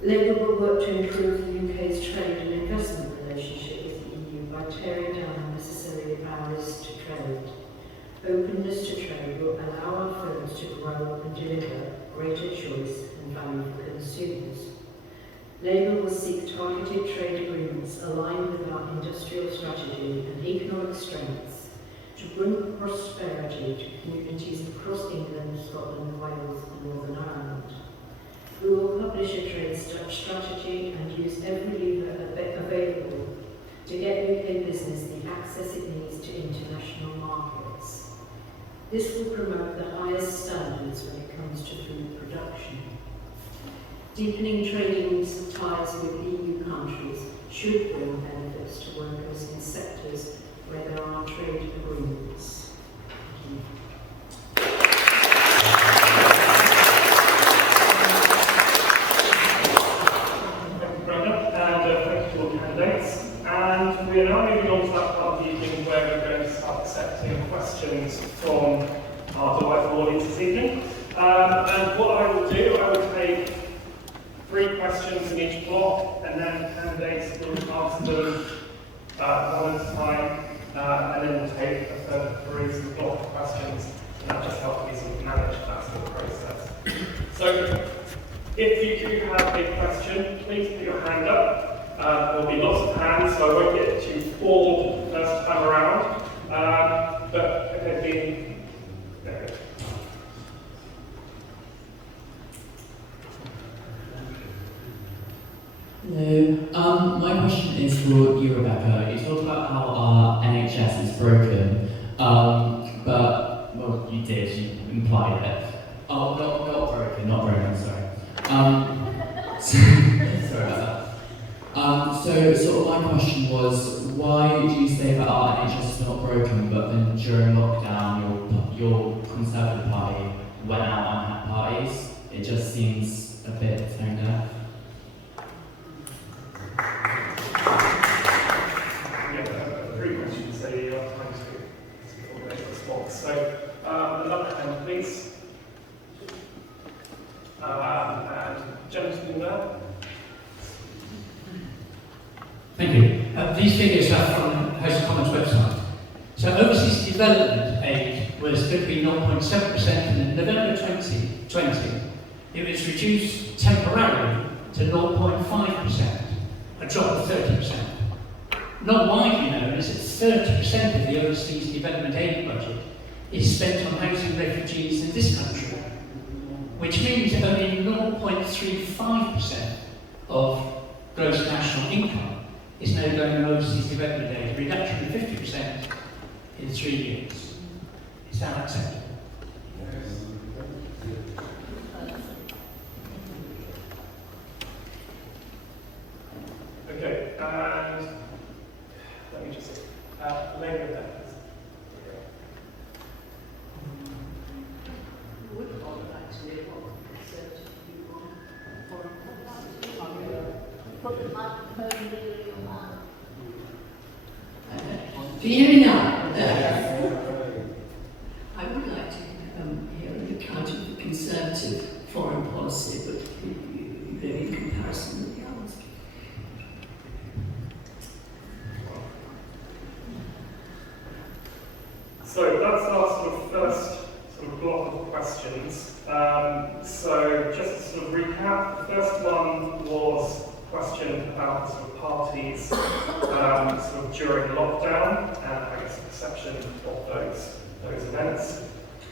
Labour will work to improve the UK's trade and investment relationship with the EU by tearing down unnecessary barriers to trade. Openness to trade will allow our firms to grow and deliver greater choice and value for consumers. Labour will seek targeted trade agreements aligned with our industrial strategy and economic strengths to bring prosperity to communities across England, Scotland, Wales and Northern Ireland. We will publish a trade strategy and use every lever available to get UK business the access it needs to international markets. This will promote the highest standards when it comes to food production. Deepening trading ties with EU countries should bring benefits to workers in sectors where there are trade agreements. Thank you, Brenda, and thank you to all candidates. And we are now moving on to that part of the evening where we're going to start accepting questions from our delightful audience this evening. And what I will do, I will take 3 questions in each block, and then candidates will answer them one at a time, and then we'll take a further 3 sort of block of questions, and that just helps me sort of manage that sort of process. So, if you do have a question, please put your hand up. There will be lots of hands, so I won't get to you all the first time around. But okay, there we go. Hello. My question is for you, Rebecca. You talked about how our NHS is broken, but, well, you did, you implied it. Oh, not broken, sorry. Sorry about that. So sort of my question was, why do you say that our NHS is not broken, but then during lockdown your Conservative Party went out and had parties? It just seems a bit tone deaf. Yeah, 3 questions, so you have time to formulate a response. So, another hand, please. And gentleman there. Thank you. These figures are from House of Commons website. So overseas development aid was going to be 0.7% in November 2020. It was reduced temporarily to 0.5%, a drop of 30%. Not widely known is that 30% of the overseas development aid budget is spent on housing refugees in this country, which means only 0.35% of gross national income is now going on overseas development aid, a reduction of 50% in 3 years. Is that acceptable? Yes. Okay, and let me just later with that. Can you hear me now? I would like to hear an account of the Conservative foreign policy, but in comparison with the others. So that's our sort of first sort of block of questions. So just to sort of recap, the first one was question about sort of parties sort of during lockdown and I guess the perception of those events.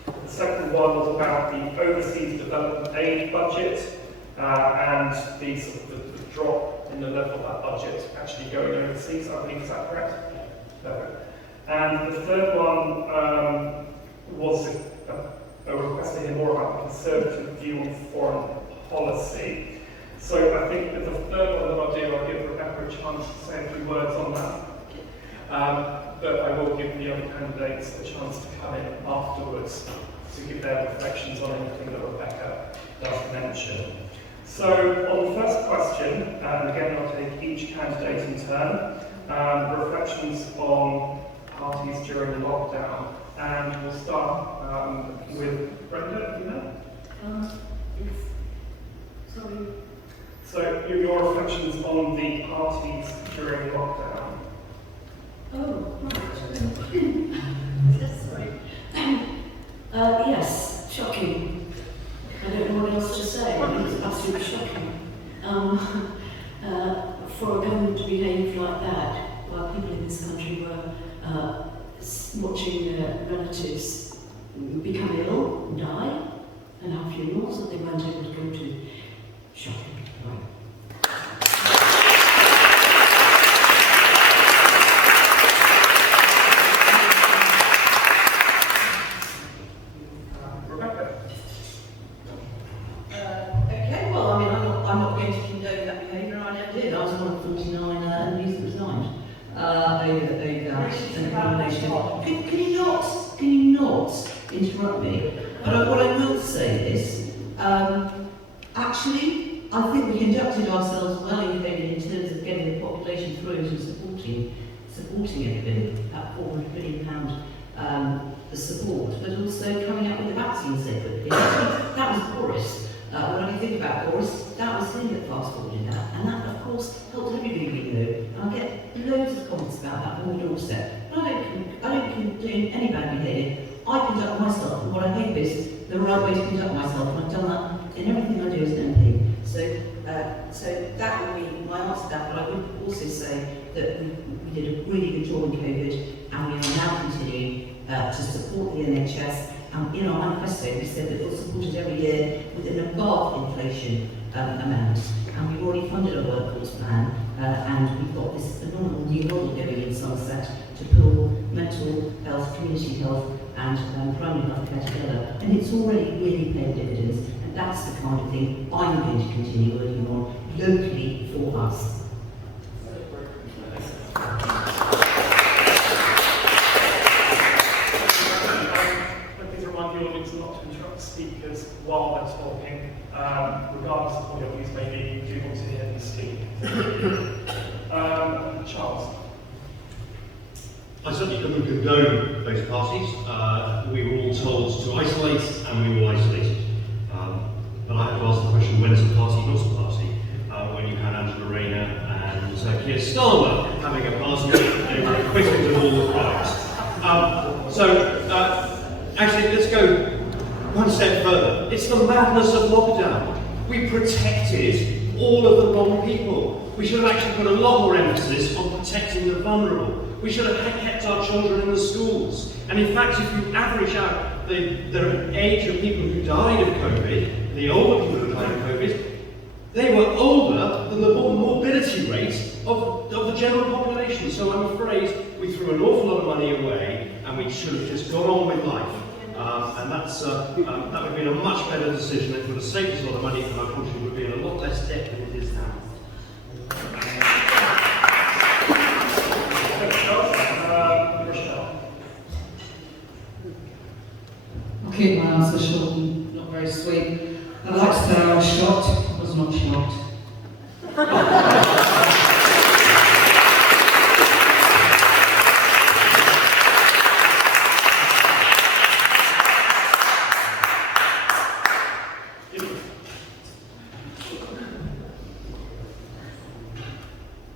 The second one was about the overseas development aid budget and the sort of the drop in the level of that budget actually going overseas. I believe, is that correct? No. And the third one was a request to hear more about the Conservative view on foreign policy. So I think with the third one that I'll do, I'll give Rebecca a chance to say a few words on that. But I will give the other candidates a chance to come in afterwards to give their reflections on anything that Rebecca does mention. So on the first question, and again I'll take each candidate in turn, reflections on parties during the lockdown. And we'll start with Brenda, you know? Sorry. So your reflections on the parties during lockdown. Oh, right. Sorry. Yes, shocking. I don't know what else to say. I think it's absolutely shocking. For a government to behave like that, while people in this country were watching their relatives become ill, die, and have funerals that they weren't able to go to. Shocking. Rebecca? Okay, well, I mean, I'm not going to condone that behaviour. I never did. I was one of 49 MPs that resigned over that combination. Can you not interrupt me? But what I will say is, actually, I think we conducted ourselves well in terms of getting the population through and supporting everybody, that £400 billion support, but also coming up with the vaccine separately. That was Boris. When I think about Boris, that was him that fast-forwarded that, and that, of course, helped everybody we know. And I get loads of comments about that on the doorstep. But I don't condone any bad behaviour. I conduct myself, and what I hope is the right way to conduct myself, and I've done that in everything I do as an MP. So that would be my answer to that, but I would also say that we did a really good job in COVID, and we are now continuing to support the NHS. In our manifesto, we said that we'll support it every year with an above inflation amount. And we've already funded a workforce plan, and we've got this phenomenal new model going in Somerset to pull mental health, community health, and primary health care together. And it's already really paying dividends. And that's the kind of thing I'm going to continue working on locally for us. Speakers while they're talking, regardless of what your views may be, you do want to hear them speak. Charles. I certainly couldn't condone those parties. We were all told to isolate, and we were isolated. But I have to ask the question, when is a party not a party? When you had Angela Rayner and Keir Starmer having a party, they were acquitted of all the crimes. Actually, let's go one step further. It's the madness of lockdown. We protected all of the wrong people. We should have actually put a lot more emphasis on protecting the vulnerable. We should have kept our children in the schools. And in fact, if you average out the age of people who died of COVID, the older people who died of COVID, they were older than the morbidity rate of the general population. So I'm afraid we threw an awful lot of money away, and we should have just gone on with life. And that would have been a much better decision. It would have saved us a lot of money, and our country would be in a lot less debt than it is now. Rochelle. I'll keep my answer short and not very sweet. I'd like to say I was shocked. I was not shocked.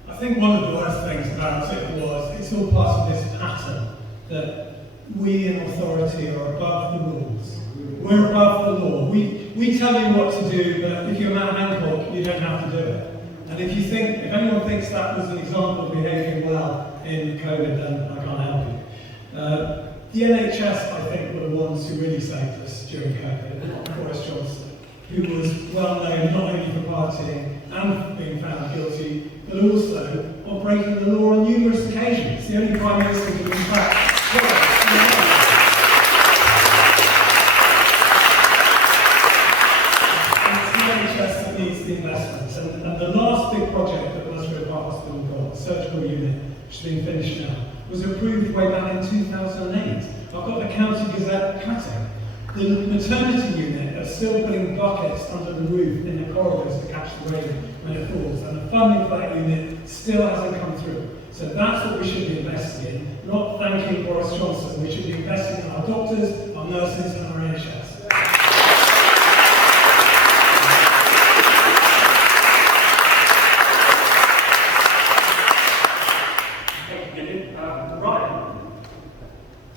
I think one of the worst things about it was it's all part of this pattern that we in authority are above the rules. We're above the law. We tell you what to do, but if you're Matt Hancock, you don't have to do it. And if anyone thinks that was an example of behaving well in COVID, then I can't help you. The NHS, I think, were the ones who really saved us during COVID, not Boris Johnson, who was well known not only for partying and being found guilty, but also of breaking the law on numerous occasions. The only Prime Minister who, in fact, needs the investments. And the last big project that Western Hospital got, the surgical unit, which has been finished now, was approved way back in 2008. I've got the County Gazette cutting. The maternity unit are still putting buckets under the roof in the corridors to catch the rain when it falls, and the funding for that unit still hasn't come through. So that's what we should be investing in, not thanking Boris Johnson. We should be investing in our doctors, our nurses, and our NHS.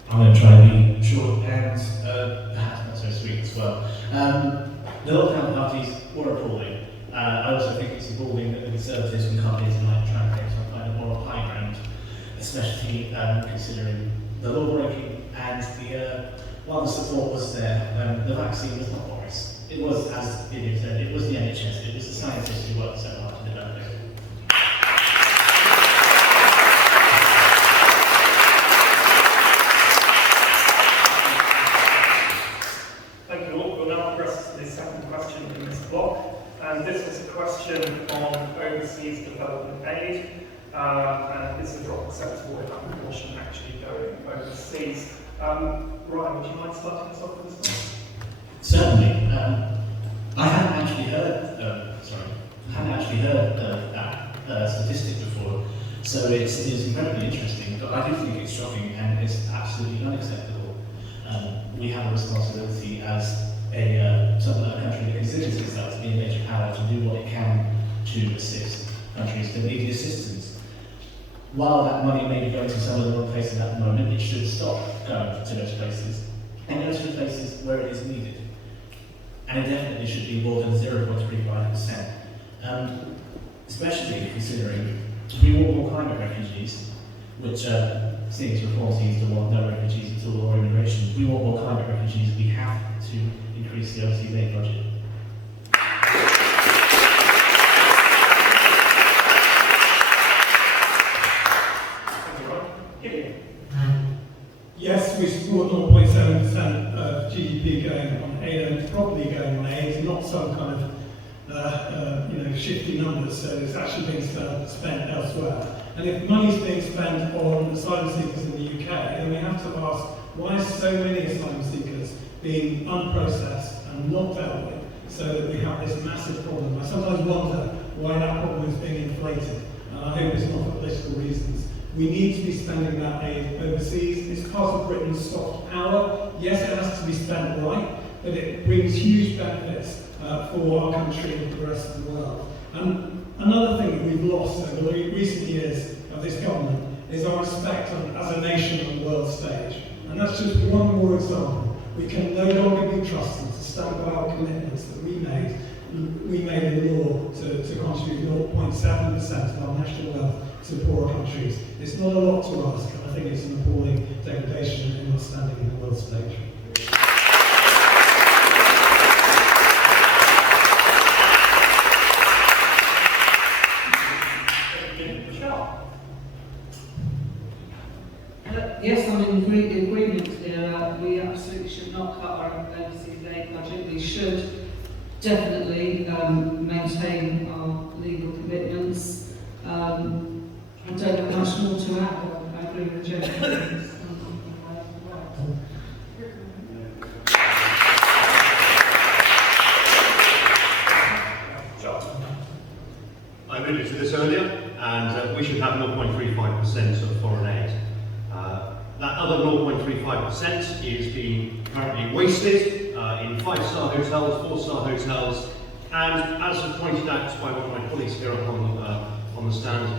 I'm going to try and be short and perhaps not so sweet as well. The lockdown parties were appalling. I also think it's appalling that the Conservatives and companies might try and take some kind of moral high ground, especially considering the law breaking and while the support was there, the vaccine was not Boris. It was, as Gideon said, it was the NHS, it was the scientists who worked so hard to develop it. And this is a question on overseas development aid, and is the drop acceptable if that proportion actually going overseas? Ryan, would you mind starting us off with this one? Certainly. I hadn't actually heard that statistic before, so it's incredibly interesting, but I do think it's shocking and it's absolutely unacceptable. We have a responsibility as a country that considers itself to be a major power to do what it can to assist countries that need the assistance. While that money may be going to some of the wrong places at the moment, it should stop going to those places and go to the places where it is needed. And it definitely should be more than 0.35%. Especially considering we want all kind of refugees, which seems reform seems to want no refugees at all or immigration. We want all kind of refugees. We have to increase the overseas aid budget. Yes, we support 0.7% of GDP going on aid, and it's properly going on aid, it's not some kind of shifty numbers, so it's actually being spent elsewhere. And if money's being spent on asylum seekers in the UK, then we have to ask, why are so many asylum seekers being unprocessed and not dealt with, so that we have this massive problem? I sometimes wonder why that problem is being inflated, and I hope it's not for political reasons. We need to be spending that aid overseas. It's part of Britain's soft power. Yes, it has to be spent right, but it brings huge benefits for our country and for the rest of the world. And another thing that we've lost over the recent years of this government is our respect as a nation on the world stage. And that's just one more example. We can no longer be trusted to stand by our commitments that we made in law to contribute 0.7% of our national wealth to poorer countries. It's not a lot to ask, and I think it's an appalling degradation in our standing in the world stage. Yes, I'm in agreement here. We absolutely should not cut our overseas aid budget. We should definitely maintain our legal commitments. I don't have much more to add. I agree with Jen. I alluded to this earlier, and we should have 0.35% of foreign aid. That other 0.35% is being currently wasted in 5-star hotels, 4-star hotels, and as pointed out by one of my colleagues here up on the stand,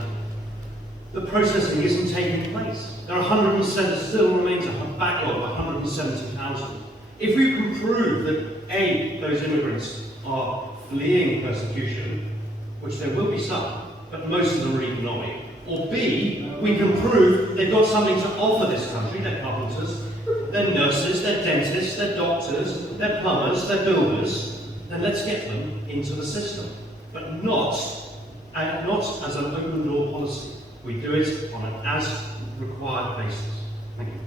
the processing isn't taking place. There are still remains a backlog of 170,000. If we can prove that A, those immigrants are fleeing persecution, which there will be some, but most of them are economic. Or B, we can prove they've got something to offer this country, they're carpenters, they're nurses, they're dentists, they're doctors, they're plumbers, they're builders, then let's get them into the system. But not as an open door policy. We do it on an as required basis. Thank you.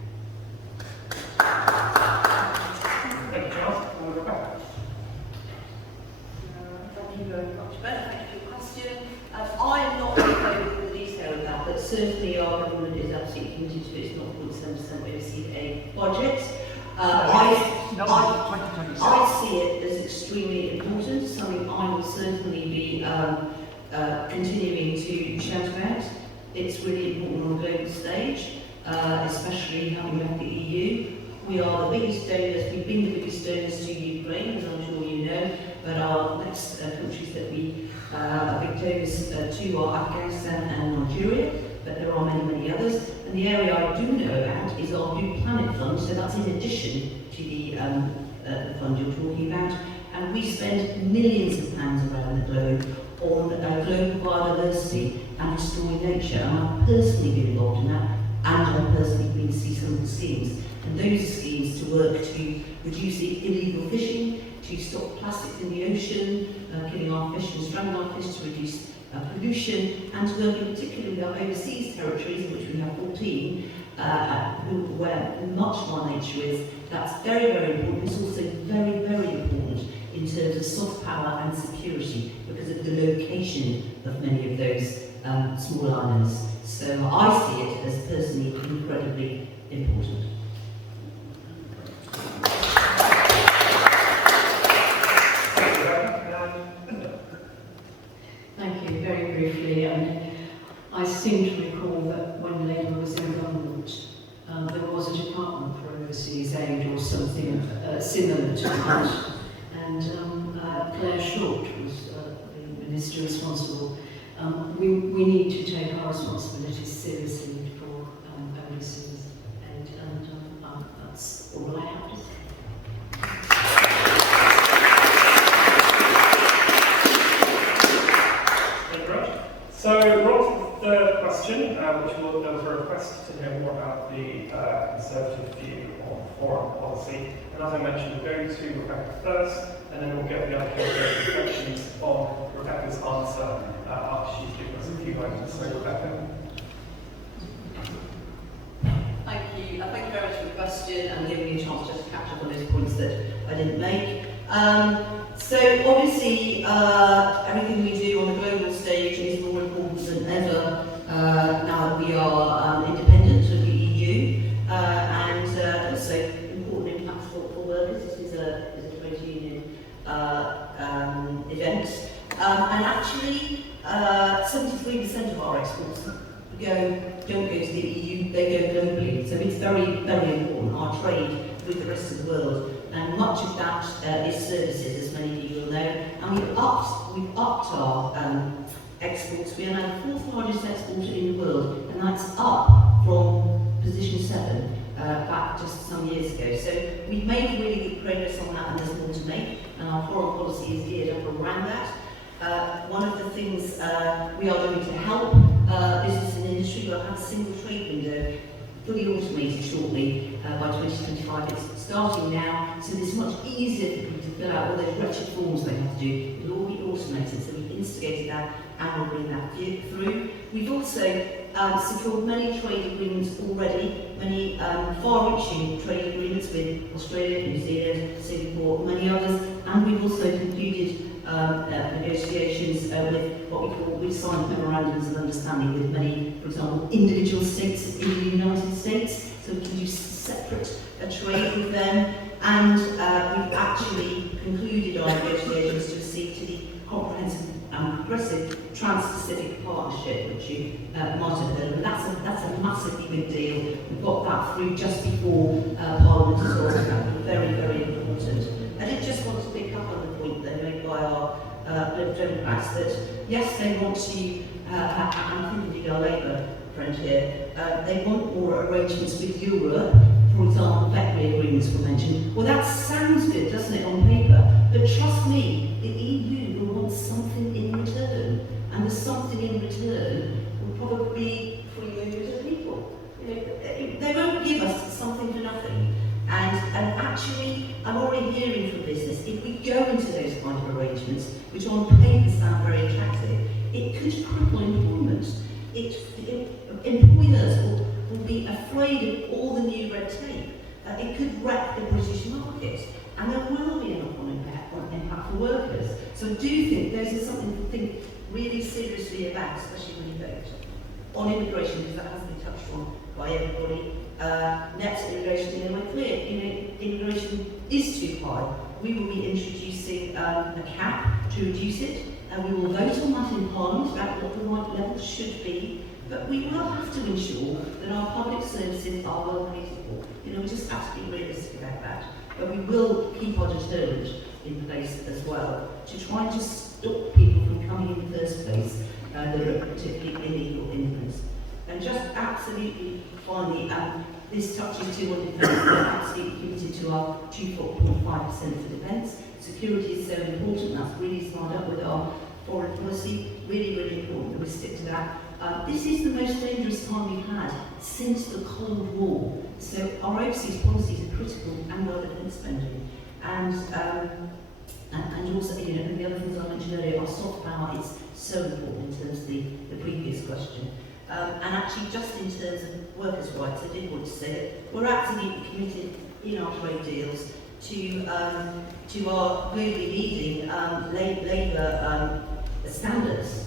Thank you, Charles. Rebecca. Thank you very much, Ben. Thank you for your question. I am not going to go into the detail of that, but certainly our government is absolutely committed to its 0.7% we receive a budget. I see it as extremely important, something I will certainly be continuing to shout about. It's really important on a global stage, especially having left the EU. We are the biggest donors, we've been the biggest donors to Ukraine, as I'm sure you know, but our next countries that we are big donors to are Afghanistan and Nigeria, but there are many, many others. And the area I do know about is our Blue Planet Fund, so that's in addition to the fund you're talking about. And we spend millions of pounds around the globe on global biodiversity and restoring nature. And I've personally been involved in that, and I've personally been to see some of the schemes. And those are schemes to work to reduce illegal fishing, to stop plastics in the ocean, killing our fish and stranding our fish, to reduce pollution, and to work in particular with our overseas territories, in which we have 14, where much of our nature is. That's very, very important. It's also very, very important in terms of soft power and security because of the location of many of those small islands. So I see it as personally incredibly important. Thank you. Very briefly, I seem to recall that when Labour was in government, there was a department for overseas aid or something similar to that, and Claire Short was the minister responsible. We need to take our responsibilities seriously for overseas aid, and that's all I have to say. So we're on to the third question, which there was a request to hear more about the Conservative view on foreign policy. And as I mentioned, we'll go to Rebecca first, and then we'll get the other reflections on Rebecca's answer after she's given us a few moments. So Rebecca. Thank you. Thank you very much for the question and giving me a chance just to catch up on those points that I didn't make. So obviously, everything we do on the global stage is more important than ever now that we are independent of the EU, and also important impacts for workers. This is a trade union event, and actually, 73% of our exports don't go to the EU; they go globally. So it's very, very important. Our trade with the rest of the world. And much of that is services, as many of you will know. And we've upped our exports. We are now the 4th largest exporter in the world, and that's up from position 7 back just some years ago. So we've made really good progress on that, and there's more to make. And our foreign policy is geared up around that. One of the things we are doing to help business and industry, we'll have a single trade window fully automated shortly by 2025. It's starting now, so it's much easier for people to fill out all those wretched forms they have to do. It'll all be automated, so we've instigated that and we'll bring that through. We've also secured many trade agreements already, many far-reaching trade agreements with Australia, New Zealand, Singapore, many others, and we've also concluded negotiations with what we call, we've signed memorandums of understanding with many, for example, individual states in the United States, so we can do separate trade with them, and we've actually concluded our negotiations to accede to the comprehensive and progressive Trans-Pacific Partnership, which you might have heard of. That's a massively big deal. We've got that through just before Parliament is all very, very important. I did just want to pick up on the point that made by our Democrats that yes, they want to, I'm thinking of our Labour friend here, they want more arrangements with Europe. For example, veterinary agreements were mentioned. Well, that sounds good, doesn't it, on paper? But trust me, the EU will want something in return. they won't give us something for nothing. And actually, I'm already hearing from business, if we go into those kind of arrangements, which on paper sound very attractive, it could cripple employment. Employers will be afraid of all the new red tape. It could wreck the British market, and there will be an impact for workers. So I do think those are something to think really seriously about, especially when you vote. On immigration, because that has been touched on by everybody, net immigration, we're clear, immigration is too high. We will be introducing a cap to reduce it, and we will vote on that in Parliament about what the right level should be. But we will have to ensure that our public services are well paid for. We just have to be realistic about that. But we will keep our deterrent in place as well to try and just stop people from coming in the first place that are particularly illegal immigrants. And just absolutely finally, this touches too on defence. We're absolutely committed to our 2.5% for defence. Security is so important. That's really signed up with our foreign policy. Really, really important that we stick to that. This is the most dangerous time we've had since the Cold War. So our overseas policies are critical and our defence spending. And also, and the other things I mentioned earlier, our soft power is so important in terms of the previous question. And actually, just in terms of workers' rights, I did want to say that we're absolutely committed in our trade deals to our globally leading labour standards.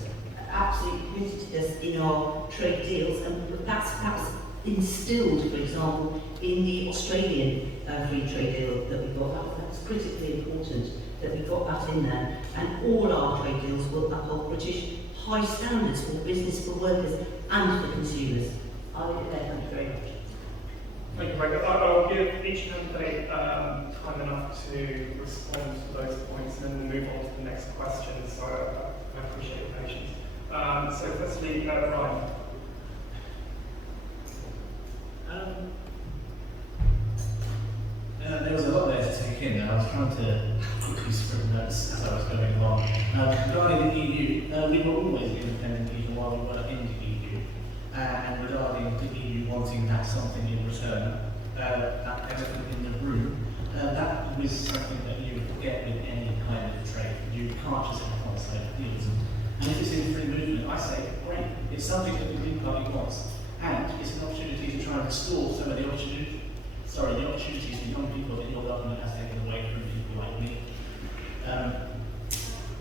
Absolutely committed to this in our trade deals, and that's perhaps instilled, for example, in the Australian free trade deal that we got. That's critically important that we got that in there, and all our trade deals will uphold British high standards for business, for workers, and for consumers. I'll leave it there. Thank you very much. Thank you, Brenda. I'll give each candidate time enough to respond to those points, and then we'll move on to the next question. So I appreciate your patience. So firstly, Ryan. There was a lot there to take in, and I was trying to quickly scribble notes as I was going along. Regarding the EU, we were always independent even while we were in the EU. And regarding the EU wanting that something in return, that everything in the room, that was something that you would get with any kind of trade. You can't just have one-sided deals. And if it's in free movement, I say, great, it's something that the Green Party wants. And it's an opportunity to try and restore some of the opportunities for young people that your government has taken away from people like me.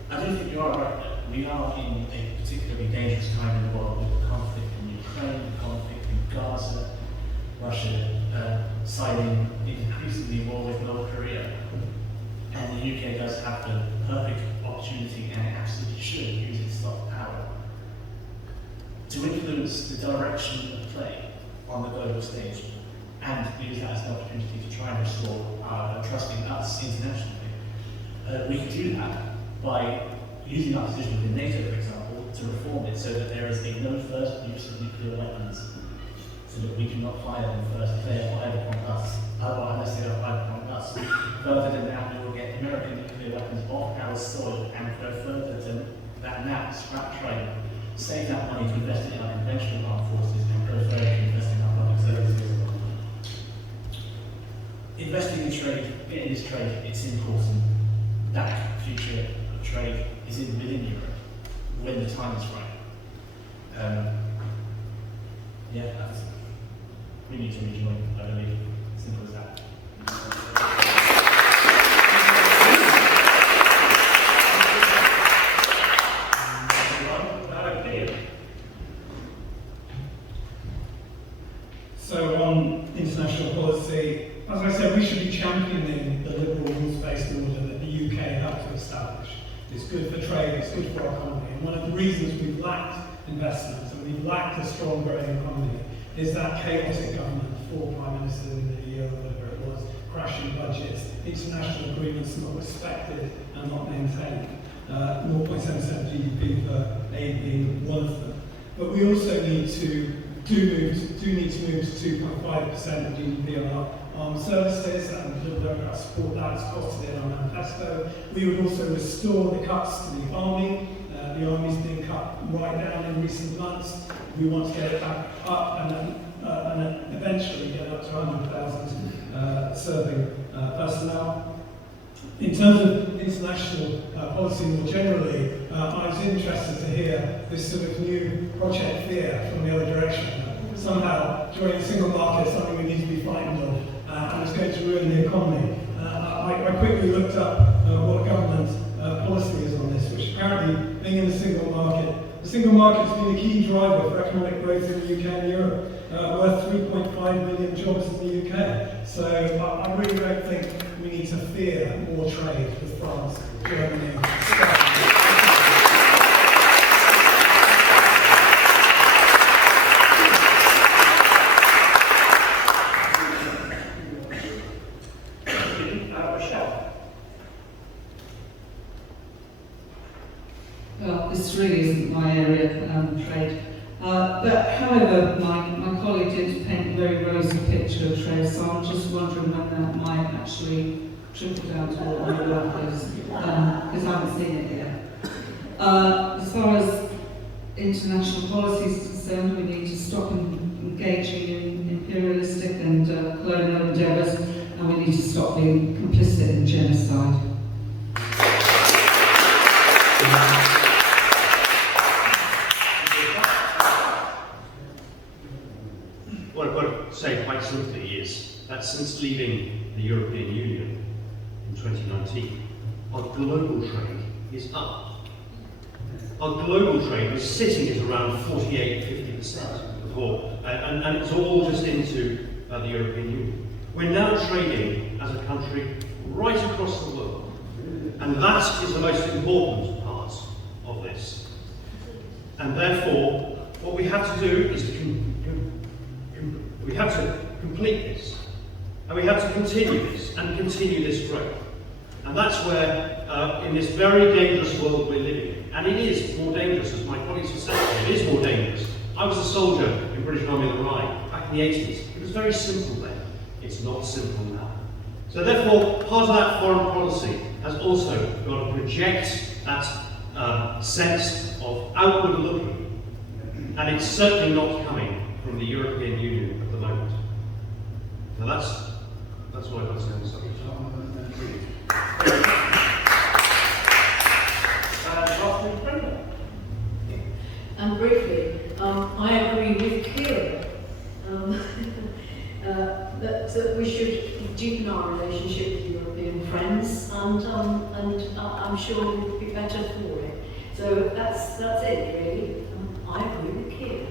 I do think you are right. We are in a particularly dangerous time in the world with the conflict in Ukraine, the conflict in Gaza, Russia siding increasingly more with North Korea. And the UK does have the perfect opportunity, and it absolutely should use its soft power to influence the direction of play on the global stage, and use that as an opportunity to try and restore trust in us internationally. We can do that by using our position within NATO, for example, to reform it so that there is a no first use of nuclear weapons, so that we cannot fire them first if they are fired upon us, unless they are fired upon us. Further than that, we will get American nuclear weapons off our soil and go further than that now, scrap trade, save that money to invest in our conventional armed forces, and go further to invest in our public services. Investing in trade, getting this trade, it's important. That future of trade is within Europe when the time is right. We need to rejoin, I believe. Simple as that. So on international policy, as I said, we should be championing the liberal rules-based order that the UK had to establish. It's good for trade, it's good for our economy. And one of the reasons we've lacked investment and we've lacked a strong growing economy is that chaotic government, 4 prime ministers in the year, whatever it was, crashing budgets, international agreements not respected and not maintained. 0.7% GDP for aid being one of them. But we also need to move to 2.5% of GDP on our armed services, and Liberal Democrats support that. It's costed in our manifesto. We would also restore the cuts to the army. The army's been cut right down in recent months. We want to get it back up, and then and eventually get up to 100,000 serving personnel. In terms of international policy more generally, I was interested to hear this sort of new project fear from the other direction. Somehow, joining a single market is something we need to be frightened of, and it's going to ruin the economy. I quickly looked up what government policy is on this, which apparently, being in the single market has been a key driver for economic growth in the UK and Europe, worth 3.5 million jobs in the UK. So I really don't think we need to fear more trade with France, Germany, Spain. Rochelle. Well, this really isn't my area, trade. But however, my colleague did paint a very rosy picture of trade, so I'm just wondering when that might actually trickle down to what my work is, because I haven't seen it yet. As far as international policy is concerned, we need to stop engaging in imperialistic and colonial endeavours, and we need to stop being complicit in genocide. What I've got to say quite simply is that since leaving the European Union in 2019, our global trade is up. Our global trade was sitting at around 48–50% before, and it's all just into the European Union. We're now trading as a country right across the world, and that is the most important part of this. And therefore, what we have to do is we have to complete this, and we have to continue this, and continue this growth. And that's where, in this very dangerous world we're living in, and it is more dangerous, as my colleagues have said, it is more dangerous. I was a soldier in British Army of the Rhine back in the 80s. It was very simple then. It's not simple now. So therefore, part of that foreign policy has also got to project that sense of outward looking, and it's certainly not coming from the European Union at the moment. So that's what I've got to say on the subject. Lastly, Brenda. And briefly, I agree with Kira that we should deepen our relationship with European friends, and I'm sure we'll be better for it. So that's it really. I agree with Kira.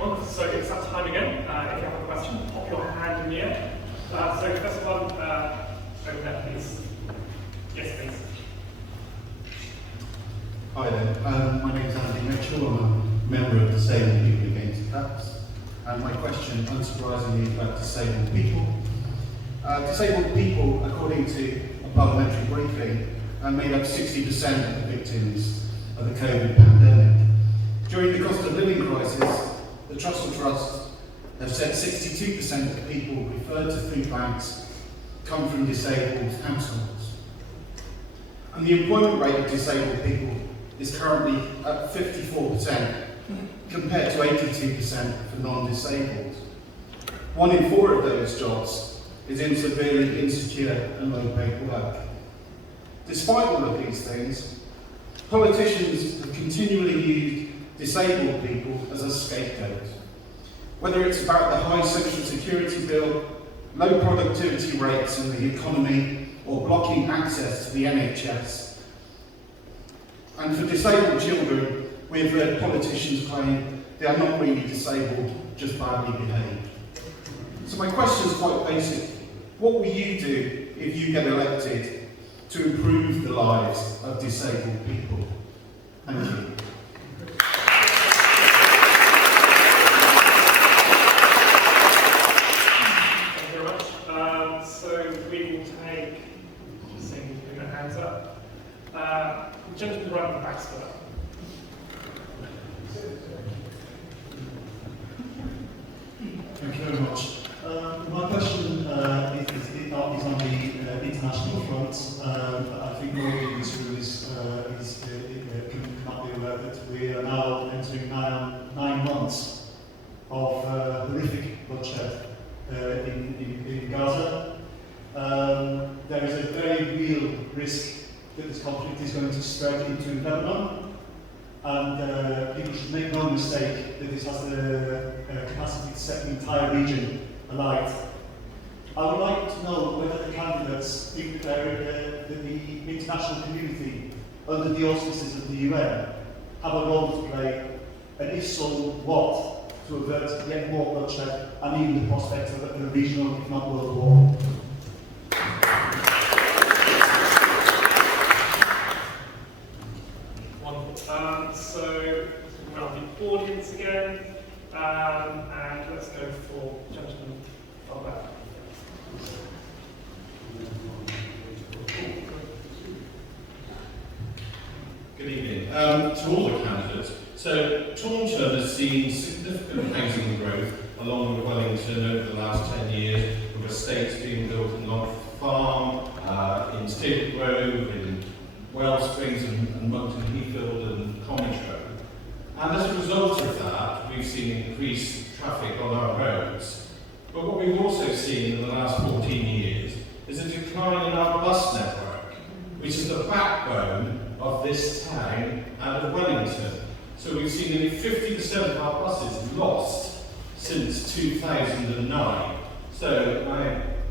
Well, so it's that time again. If you have a question, pop your hand in the air. So first one, over there, please. Yes, please. Hi there, my name is Andy Mitchell. I'm a member of Disabled People Against Cuts, and my question, unsurprisingly, is about disabled people. Disabled people, according to a parliamentary briefing, made up 60% of the victims of the COVID pandemic. During the cost of living crisis, the Trussell Trust have said 62% of the people referred to food banks come from disabled households. And the employment rate of disabled people is currently at 54%, compared to 82% for non-disabled. 1 in 4 of those jobs is in severely insecure and low-paid work. Despite all of these things, politicians have continually used disabled people as a scapegoat. Whether it's about the high social security bill, low productivity rates in the economy, or blocking access to the NHS. And for disabled children, we've heard politicians claim they are not really disabled, just badly behaved. So my question is quite basic. What will you do if you get elected to improve the lives of disabled people? Thank you. Thank you very much. So we will take, just seeing who's putting their hands up. Gentleman right at the back, sir. Thank you very much. My question is on the international front. I think nobody in this room is of horrific bloodshed in Gaza. There is a very real risk that this conflict is going to spread into Lebanon, and people should make no mistake that this has the capacity to set the entire region alight. I would like to know whether the candidates think that the international community, under the auspices of the UN, have a role to play, and if so, what, to avert yet more bloodshed and even the prospect of a regional, if not world war. Wonderful. So, around the audience again, and let's go for gentlemen on that. Good evening. To all the candidates, so Taunton has seen significant housing growth along with Wellington over the last 10 years, with estates being built in Long Farm, in Stable Grove, in Wells Springs and Monkton Heathfield and Comitro. And as a result of that, we've seen increased traffic on our roads. But what we've also seen in the last 14 years is a decline in our bus network, which is the backbone of this town and of Wellington. So we've seen nearly 50% of our buses lost since 2009. So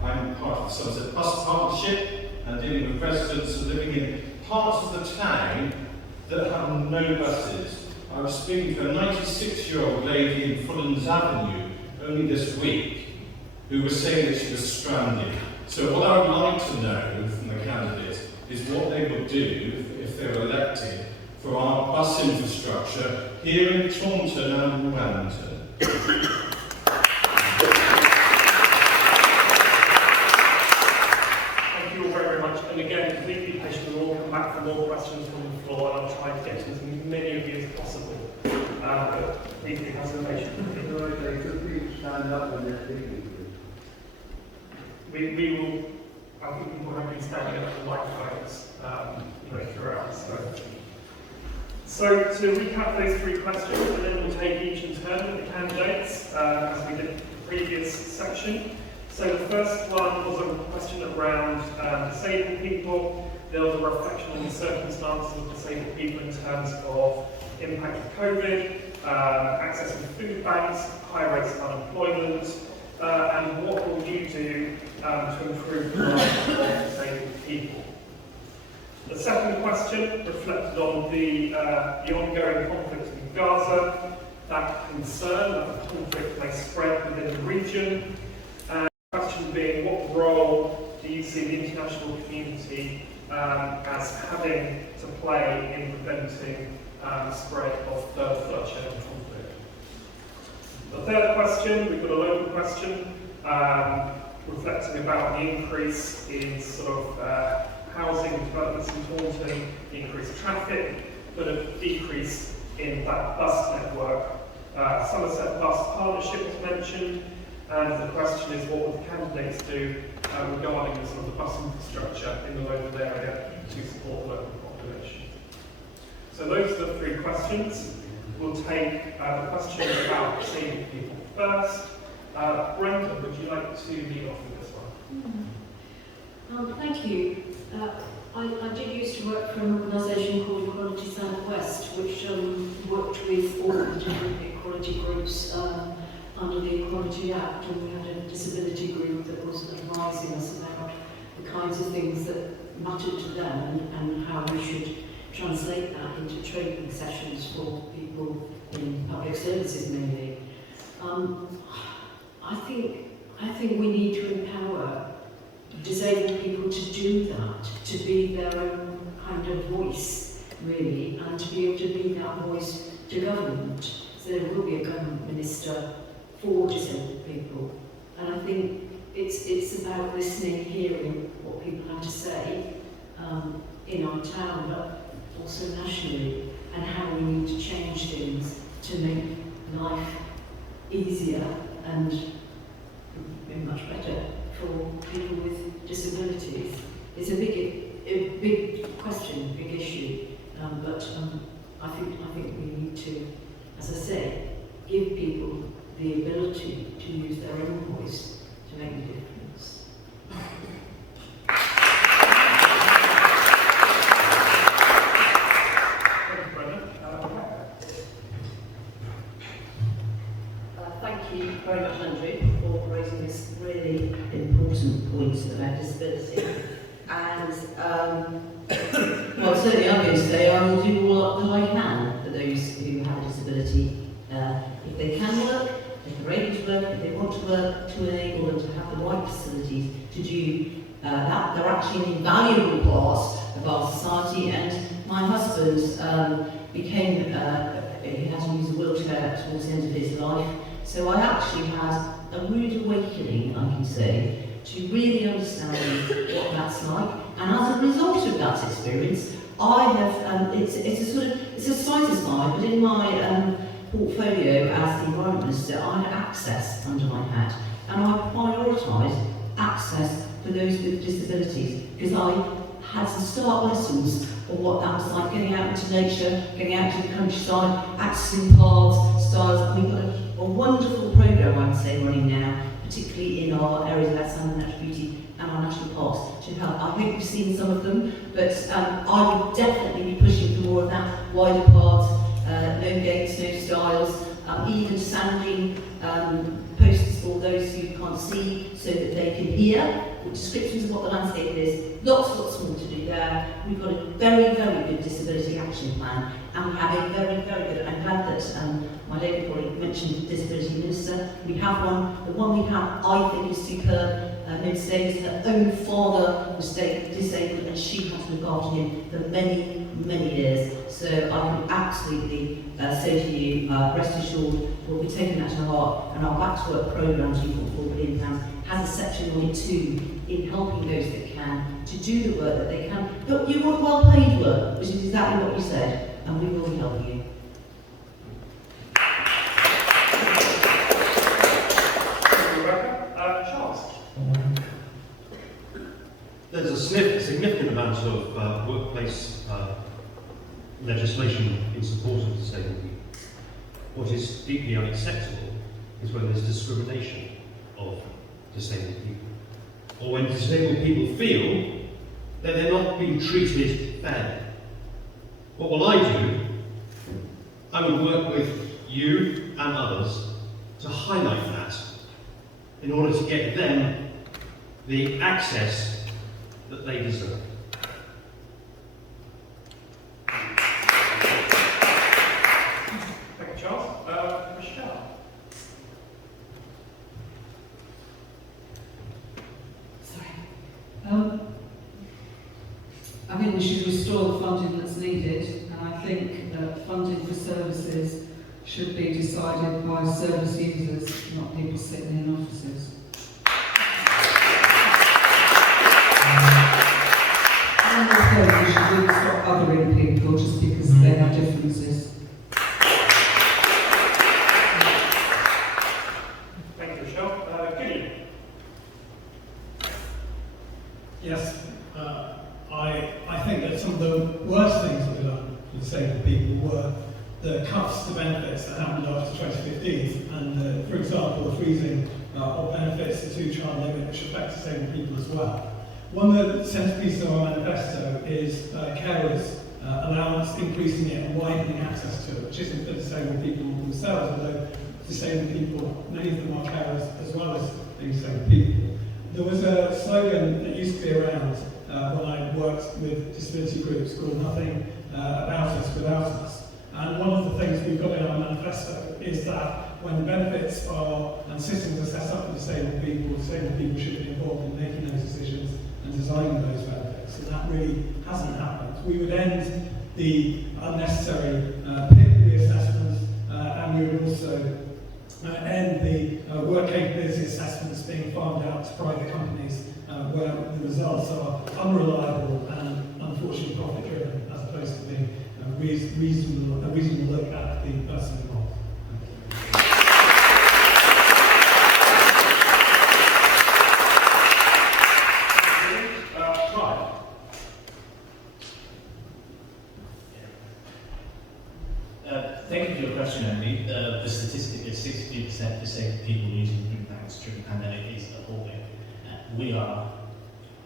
I'm part of the Somerset Bus Partnership and dealing with residents living in parts of the town that have no buses. I was speaking to a 96-year-old lady in Fulhams Avenue only this week who was saying that she was stranded. So what I would like to know from the candidates is what they would do if they were elected for our bus infrastructure here in Taunton and Wellington. Thank you all very, very much. And again, please be patient. We'll all come back for more questions from the floor, and I'll try to get to as many of you as possible. But please be patient. Stand up when they're speaking. We will. I think people have been standing up for microphones throughout. So to recap those three questions, and then we'll take each in turn with the candidates, as we did the previous section. So the first one was a question around disabled people. There was a reflection on the circumstances of disabled people in terms of impact of COVID, access to food banks, high rates of unemployment, and what will you do to improve the lives of disabled people. The second question reflected on the ongoing conflict in Gaza, that concern that the conflict may spread within the region, and the question being, what role do you see the international community as having to play in preventing the spread of further bloodshed and conflict? The third question, we've got a local question, reflecting about the increase in sort of housing developments in Taunton, increased traffic, but a decrease in that bus network. Somerset Bus Partnership was mentioned, and the question is, what will the candidates do regarding the sort of the bus infrastructure in the local area to support the local population? So those are the three questions. We'll take the question about disabled people first. Brenda, would you like to lead off with this one? Thank you. I did used to work for an organisation called Equality Southwest, which worked with all the different equality groups under the Equality Act, and we had a disability group that was advising us about the kinds of things that mattered to them and how we should translate that into training sessions for people in public services mainly. I think we need to empower disabled people to do that, to be their own kind of voice, really, and to be able to be that voice to government. So there will be a government minister for disabled people, and I think it's about listening, hearing what people have to say in our town, but also nationally, and how we need to change things to make life easier and much better for people with disabilities. It's a big question, big issue, but I think we need to, as I say, give people the thank you very much, Andrew, for raising this really important point about disability. And, well, certainly I'm going to say I will do all that I can for those who have a disability. If they can work, if they're able to work, if they want to work, to enable them to have the right facilities to do that. They're actually an invaluable part of our society. And my husband became, he had to use a wheelchair towards the end of his life. So I actually had a rude awakening, I can say, to really understand what that's like. And as a result of that experience, I have, it's a slight aside, but in my portfolio as the Environment Minister, I had access under my hat, and I prioritised access for those with disabilities, because I had some start lessons of what that was like, getting out into nature, getting out to the countryside, accessing paths, styles. And we've got a wonderful programme, I would say, running now, particularly in our areas of outstanding natural beauty and our national parks, to help. I think we've seen some of them, but I would definitely be pushing for more of that, wider paths, no gates, no stiles, even standing posts for those who can't see so that they can hear, descriptions of what the landscape is. Lots more to do there. We've got a very, very good disability action plan, and we have a very, very good, I'm glad that my lady colleague mentioned disability minister. We have one. The one we have, I think, is superb. Ms. Davis, her own father was disabled, and she had to look after him for many, many years. So I can absolutely say to you, rest assured, we'll be taking that to heart, and our Back to Work programme, £2.4 billion, has a section on it too, in helping those that can to do the work that they can. But you want well-paid work, which is exactly what you said, and we will be helping you. There's a significant amount of workplace legislation in support of disabled people. What is deeply unacceptable is when there's discrimination of disabled people, or when disabled people feel that they're not being treated fairly. What will I do? I will work with you and others to highlight that in order to get them the access that they deserve. Thank you, Charles. Rochelle. Sorry. I think we should restore the funding that's needed, and I think that funding for services should be decided by service users, not people sitting in offices. And also, we should really stop othering people just because they have differences. Thank you, Rochelle. Gideon. Yes, I think that some of the worst things that were done for disabled people were the cuts to benefits that happened after 2015, and for example, the freezing of benefits, the two-child limit, which affects disabled people as well. One of the centerpieces of our manifesto is carers allowance, increasing it and widening access to it, which isn't for disabled people themselves, although disabled people, many of them are carers as well as being disabled people. There was a slogan that used to be around when I worked with disability groups called "Nothing about us without us." And one of the things we've got in our manifesto is that when the benefits and systems are set up for disabled people should be involved in making those decisions and designing those benefits. And that really hasn't happened. We would end the unnecessary PIP reassessments, and we would also end the work capability assessments being farmed out to private companies where the results are unreliable and unfortunately profit driven, as opposed to being a reasonable look at the person involved. Thank you for your question, Emily. The statistic is 60% disabled people using group banks during the pandemic is appalling. We are,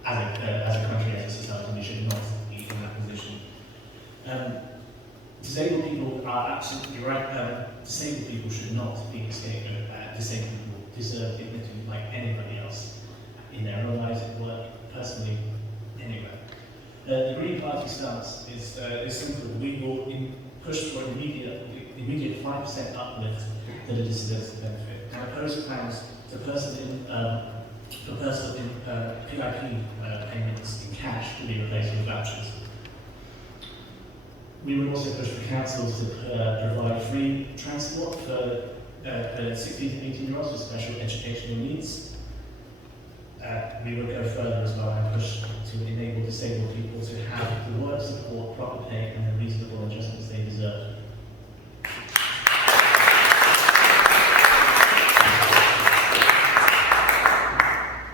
as a country, as a society, we should not be in that position. Disabled people are absolutely right. Disabled people should not be a scapegoat. disabled people deserve dignity like anybody else in their own lives, at work, personally, anywhere. The Green Party stance is simple. We will push for an immediate 5% uplift to the disability benefit and oppose plans for personal PIP payments in cash to be replaced with vouchers. We would also push for councils to provide free transport for 16 to 18-year-olds with special educational needs. We would go further as well and push to enable disabled people to have the work support, proper pay and the reasonable adjustments they deserve.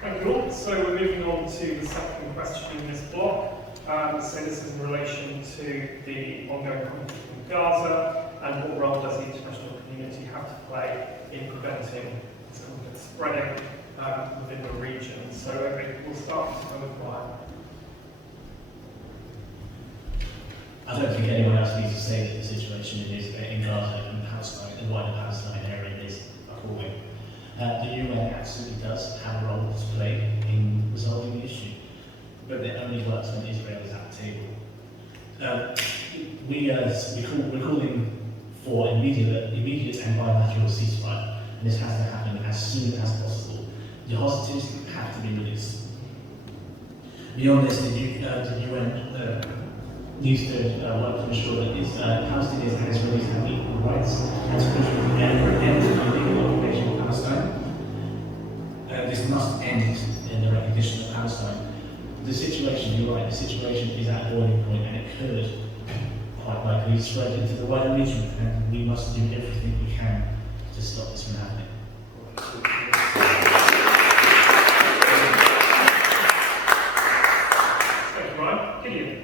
Thank you all. So we're moving on to the second question in this block. So this is in relation to the ongoing conflict in Gaza and what role does the international community have to play in preventing this conflict spreading within the region. So we'll start with Brian. I don't think anyone else needs to say that the situation in Gaza and Palestine and wider Palestine area is appalling. The UN absolutely does have a role to play in resolving the issue, but it only works when Israel is at the table. We're calling for immediate and bilateral ceasefire, and this has to happen as soon as possible. The hostages have to be released. Beyond this, the UN needs to work to ensure that Palestinians and Israelis have equal rights and to push for the end to the illegal occupation of Palestine. This must end in the recognition of Palestine. The situation, you're right, the situation is at a boiling point and it could quite likely spread into the wider region, and we must do everything we can to stop this from happening. Thank you, Brian. Gideon.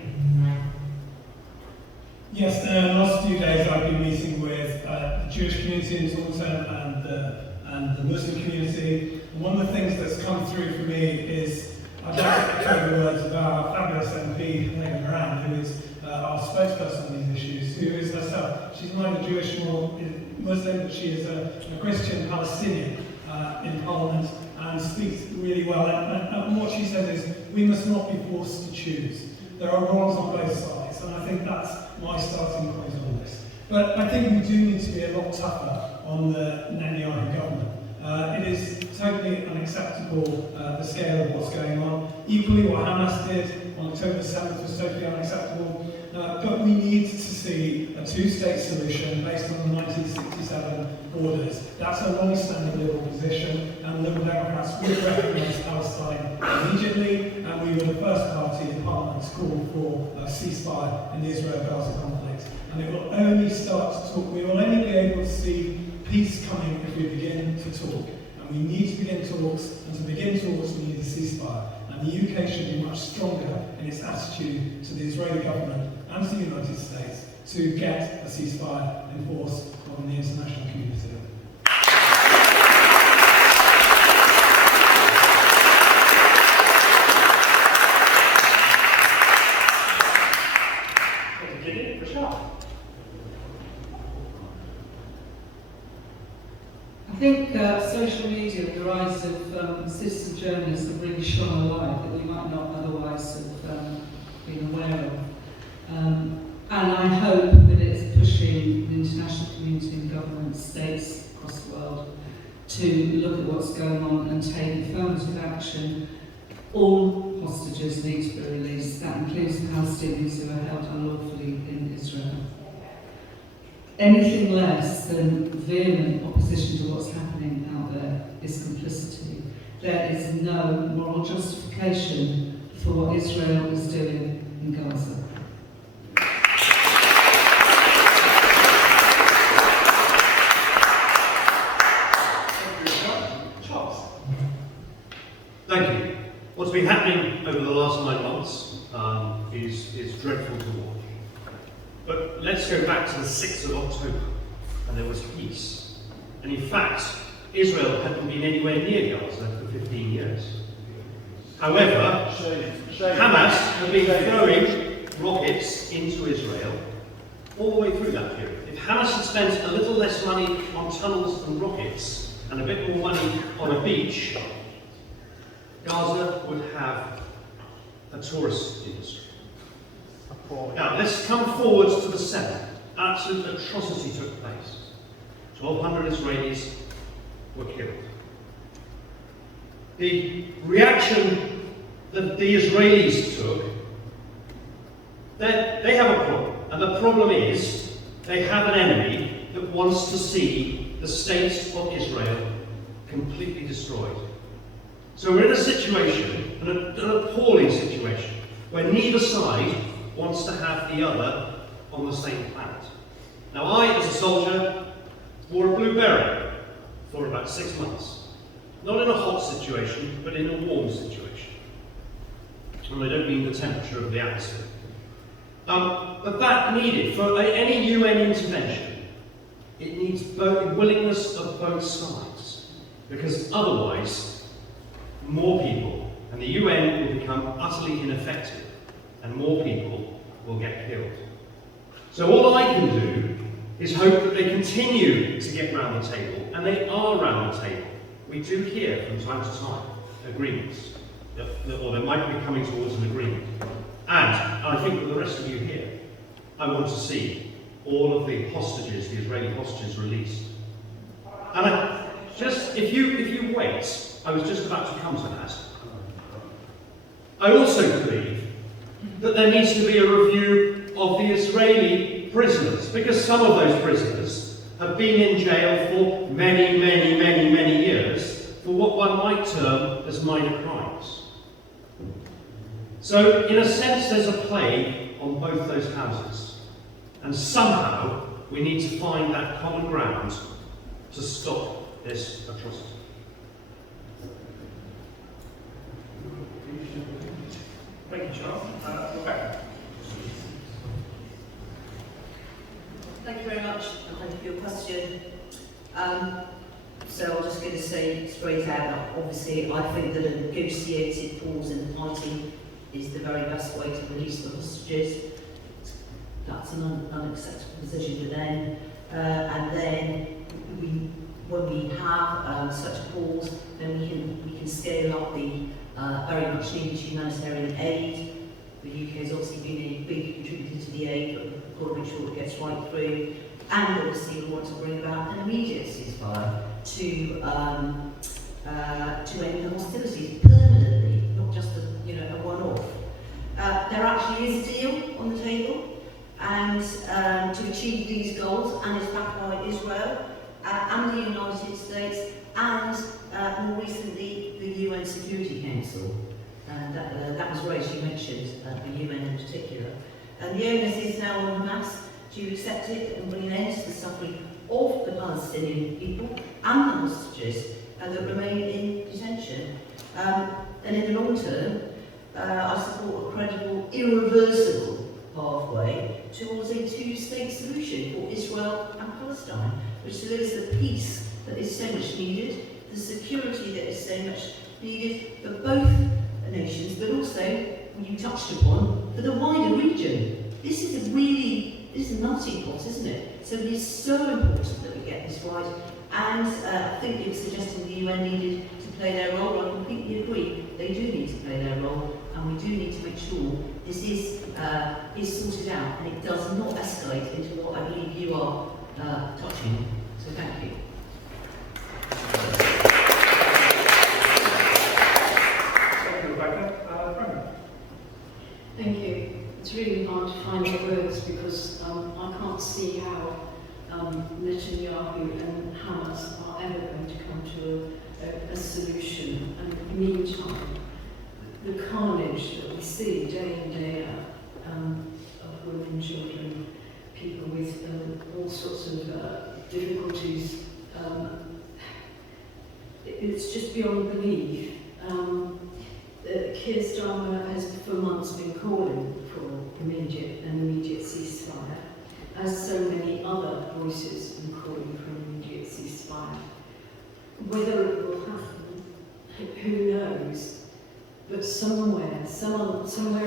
Yes, the last few days I've been meeting with the Jewish community in Taunton and the Muslim community. And one of the things that's come through for me is I'd like to echo the words of our fabulous MP, Megan Moran, who is our spokesperson on these issues, who is herself, she's neither Jewish nor Muslim, but she is a Christian Palestinian in Parliament and speaks really well. And what she says is, we must not be forced to choose. There are wrongs on both sides, and I think that's my starting point on this. But I think we do need to be a lot tougher on the Netanyahu government. It is totally unacceptable, the scale of what's going on. Equally, what Hamas did on October 7th was totally unacceptable. But we need to see a two-state solution based on the 1967 borders. That's a long-standing Liberal position, and Liberal Democrats would recognise Palestine immediately, and we were the first party in Parliament to call for a ceasefire in the Israel-Gaza conflict. And it will only start to talk, we will only be able to see peace coming if we begin to talk. And we need to begin talks, and to begin talks we need a ceasefire. And the UK should be much stronger in its attitude to the Israeli government and to the United States to get a ceasefire enforced on the international community. Thank you, Gideon. Rochelle. I think social media and the rise of citizen journalists have really shone a light that we might not otherwise have been aware of. And I hope that it's pushing the international community and governments, states across the world to look at what's going on and take affirmative action. All hostages need to be released. That includes the Palestinians who are held unlawfully in Israel. Anything less than vehement opposition to what's happening out there is complicity. There is no moral justification for what Israel is doing in Gaza. Thank you. What's been happening over the last 9 months is dreadful to watch. But let's go back to the 6th of October, and there was peace. And in fact, Israel hadn't been anywhere near Gaza for 15 years. However, Hamas had been throwing rockets into Israel all the way through that period. If Hamas had spent a little less money on tunnels and rockets, and a bit more money on a beach, Gaza would have a tourist industry. Now, let's come forward to the 7th. Absolute atrocity took place. 1,200 Israelis were killed. The reaction that the Israelis took, they have a problem. And the problem is, they have an enemy that wants to see the state of Israel completely destroyed. So we're in a situation, an appalling situation, where neither side wants to have the other on the same planet. Now I, as a soldier, wore a blue beret for about 6 months. Not in a hot situation, but in a warm situation. And I don't mean the temperature of the atmosphere. But that needed, for any UN intervention, it needs both willingness of both sides. Because otherwise, more people, and the UN will become utterly ineffective, and more people will get killed. So all I can do is hope that they continue to get round the table, and they are round the table. We do hear from time to time agreements, or they might be coming towards an agreement. And I think that the rest of you here, I want to see all of the hostages, the Israeli hostages, released. And if you wait, I was just about to come to that. I also believe that there needs to be a review of the Israeli prisoners, because some of those prisoners have been in jail for many, many, many, many years for what one might term as minor crimes. So, in a sense, there's a plague on both those houses. And somehow, we need to find that common ground to stop this atrocity. Thank you, Charles. Rebecca. Thank you very much, and thank you for your question. So I'm just going to say straight out that obviously I think that a negotiated pause in the fighting is the very best way to release the hostages. That's an unacceptable position for them. And then when we have such a pause, then we can scale up the very much needed humanitarian aid. The UK has obviously been a big contributor to the aid, but we've got to make sure it gets right through. And obviously we want to bring about an immediate ceasefire to end the hostilities permanently, not just a one-off. There actually is a deal on the table, and to achieve these goals, and it's backed by Israel and the United States, and more recently the UN Security Council. That was raised, you mentioned the UN in particular. And the onus is now on Hamas to accept it and bring an end to the suffering of the Palestinian people and the hostages that remain in detention. And in the long term, I support a credible, irreversible pathway towards a two-state solution for Israel and Palestine, which delivers the peace that is so much needed, the security that is so much needed for both nations, but also, you touched upon, for the wider region. This is a melting pot, isn't it? So it is so important that we get this right. And I think you were suggesting the UN needed to play their role. I completely agree. They do need to play their role, and we do need to make sure this is sorted out, and it does not escalate into what I believe you are touching. So thank you. Thank you, Rebecca. Brenda. Thank you. It's really hard to find the words because I can't see how Netanyahu and Hamas are ever going to come to a solution. And in the meantime, the carnage that we see day in, day out of women, children, people with all sorts of difficulties, it's just beyond belief. Keir Starmer has for months been calling for an immediate ceasefire, as so many other voices have been calling for an immediate ceasefire. Whether it will happen, who knows? But somewhere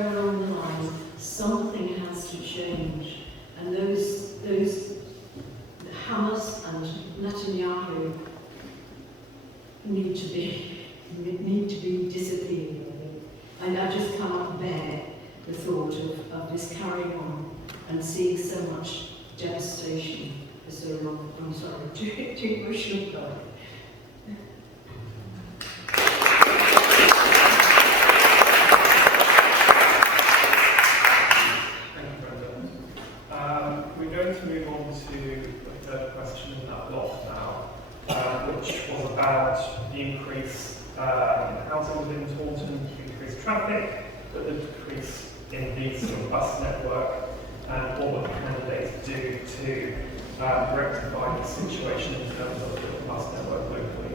along the line, something has to change, and those Hamas and Netanyahu need to be disappeared. And I just cannot bear the thought of this carrying on and seeing so much devastation for so long. I'm sorry, too emotional about it. Thank you, Brenda. We're going to move on to the third question in that block now, which was about the increase in housing within Taunton, the increased traffic, but the decrease in the sort of bus network, and what would the candidates do to rectify the situation in terms of the bus network locally.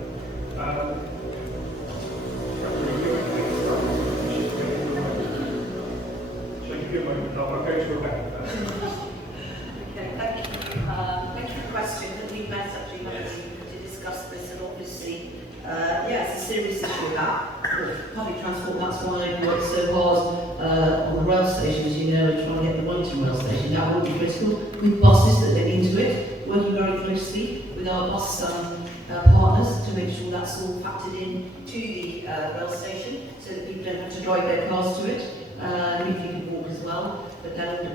Shall I give you a moment? No, I'll go to Rebecca first. Okay, thank you. Thank you for the question. That we met actually to discuss this, and obviously, it's a serious issue about public transport. That's why I worked so hard on the rail station, as you know, and trying to get the Wellington rail station. That will be critical, with buses that get into it, working very closely with our bus partners to make sure that's all factored in to the rail station, so that people don't have to drive their cars to it. If you can walk as well, but then it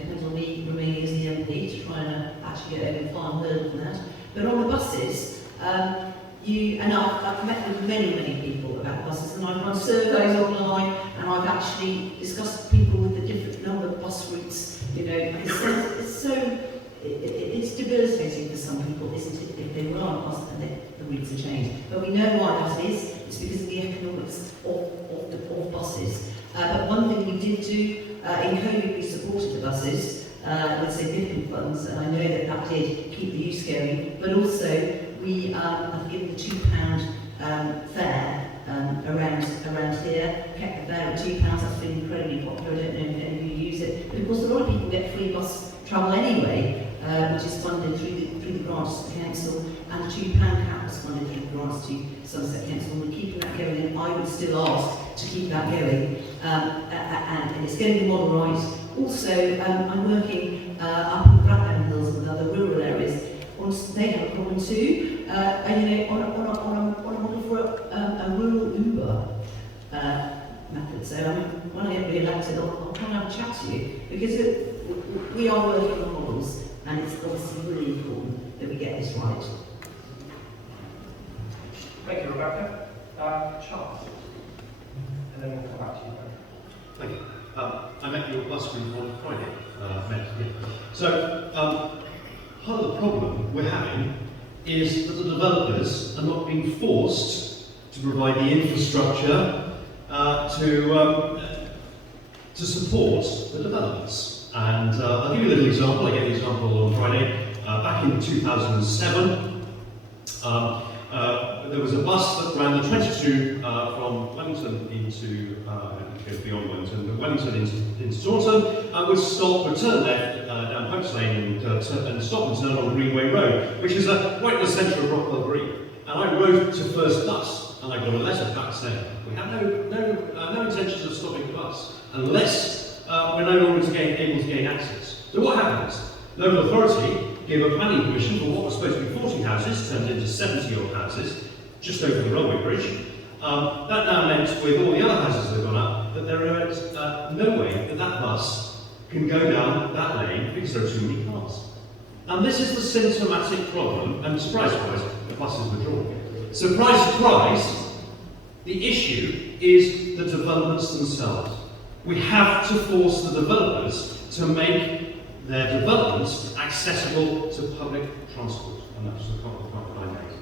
depends on me remaining as the MP to try and actually get over the final hurdle from that. But on the buses, I've met with many people about buses, and I've run surveys online, and I've actually discussed people with the different number of bus routes. It's debilitating for some people, isn't it, if they were on a bus and the routes are changed. But we know why that is. It's because of the economics of buses. But one thing we did do, in COVID we supported the buses with significant funds, and I know that did keep the use going, but also we have given the £2 fare around here, kept the fare at £2, that's been incredibly popular. I don't know if any of you use it, but of course a lot of people get free bus travel anyway, which is funded through the grants to the council, and the £2 cap was funded through the grants to Somerset Council, and we're keeping that going, and I would still ask to keep that going, and it's going to be modernised. Also, I'm working up in Blackburn Hills and other rural areas. They have a problem too, on a model for a rural Uber method. So when I get re-elected, I'll come and have a chat to you, because we are working on models, and it's obviously really important that we get this right. Thank you, Rebecca. Charles. And then we'll come back to you. Thank you. I met your bus group on Friday. So, part of the problem we're having is that the developers are not being forced to provide the infrastructure to support the developments. And I'll give you a little example. I gave the example on Friday. Back in 2007, there was a bus that ran the 22 from Wellington into, beyond Wellington, but Wellington into Taunton, would stop, would turn left down Popes Lane and stop and turn on Greenway Road, which is right in the centre of Rockwell Green. And I wrote to First Bus, and I got a letter back saying, we have no intentions of stopping the bus, unless we're no longer able to gain access. So what happens? Local authority gave a planning permission for what was supposed to be 40 houses, turned into 70 odd houses, just over the railway bridge. That now meant, with all the other houses that have gone up, that there is no way that bus can go down that lane because there are too many cars. And this is the symptomatic problem, and surprise, the buses were drawn. Surprise, surprise, the issue is the developments themselves. We have to force the developers to make their developments accessible to public transport, and that's the point that I made.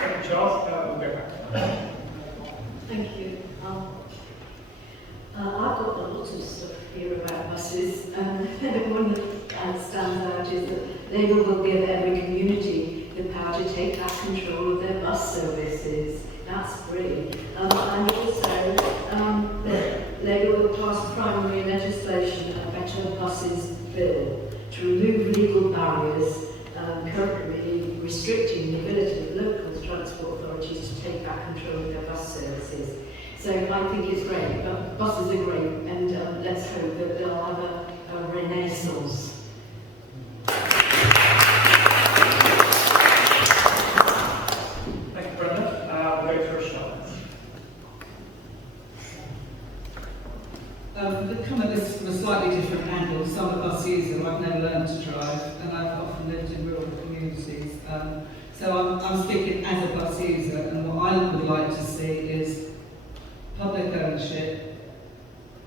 Thank you, Charles. We'll go back. Thank you. I've got a lot of stuff here about buses, and one that stands out is that Labour will give every community the power to take back control of their bus services. That's great. And also, Labour will pass primary legislation, a Better Buses Bill, to remove legal barriers currently restricting the ability of local transport authorities to take back control of their bus services. So I think it's great. Buses are great, and let's hope that they'll have a renaissance user. I've never learned to drive, and I've often lived in rural communities. So I'm speaking as a bus user, and what I would like to see is public ownership,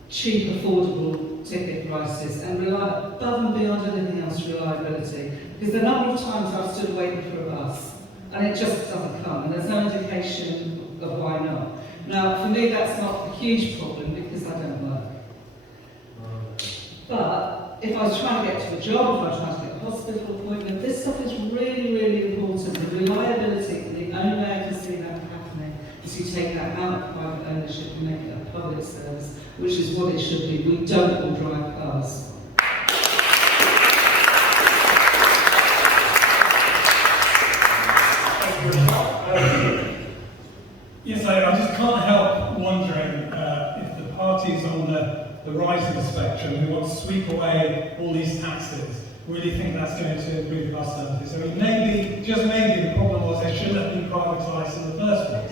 cheap, affordable ticket prices, and above and beyond anything else, reliability. Because the number of times I've stood waiting for a bus, and it just doesn't come, and there's no indication of why not. Now, for me, that's not a huge problem because I don't work. But if I was trying to get to a job, if I was trying to get a hospital appointment, this stuff is really, really important. The reliability, and the only way I can see that happening is you take that out of private ownership and make it a public service, which is what it should be. We don't all drive cars. Yes, I just can't help wondering if the parties on the rise of the spectrum who want to sweep away all these taxes really think that's going to improve bus services. I mean, maybe, just maybe, the problem was they shouldn't have been privatised in the first place.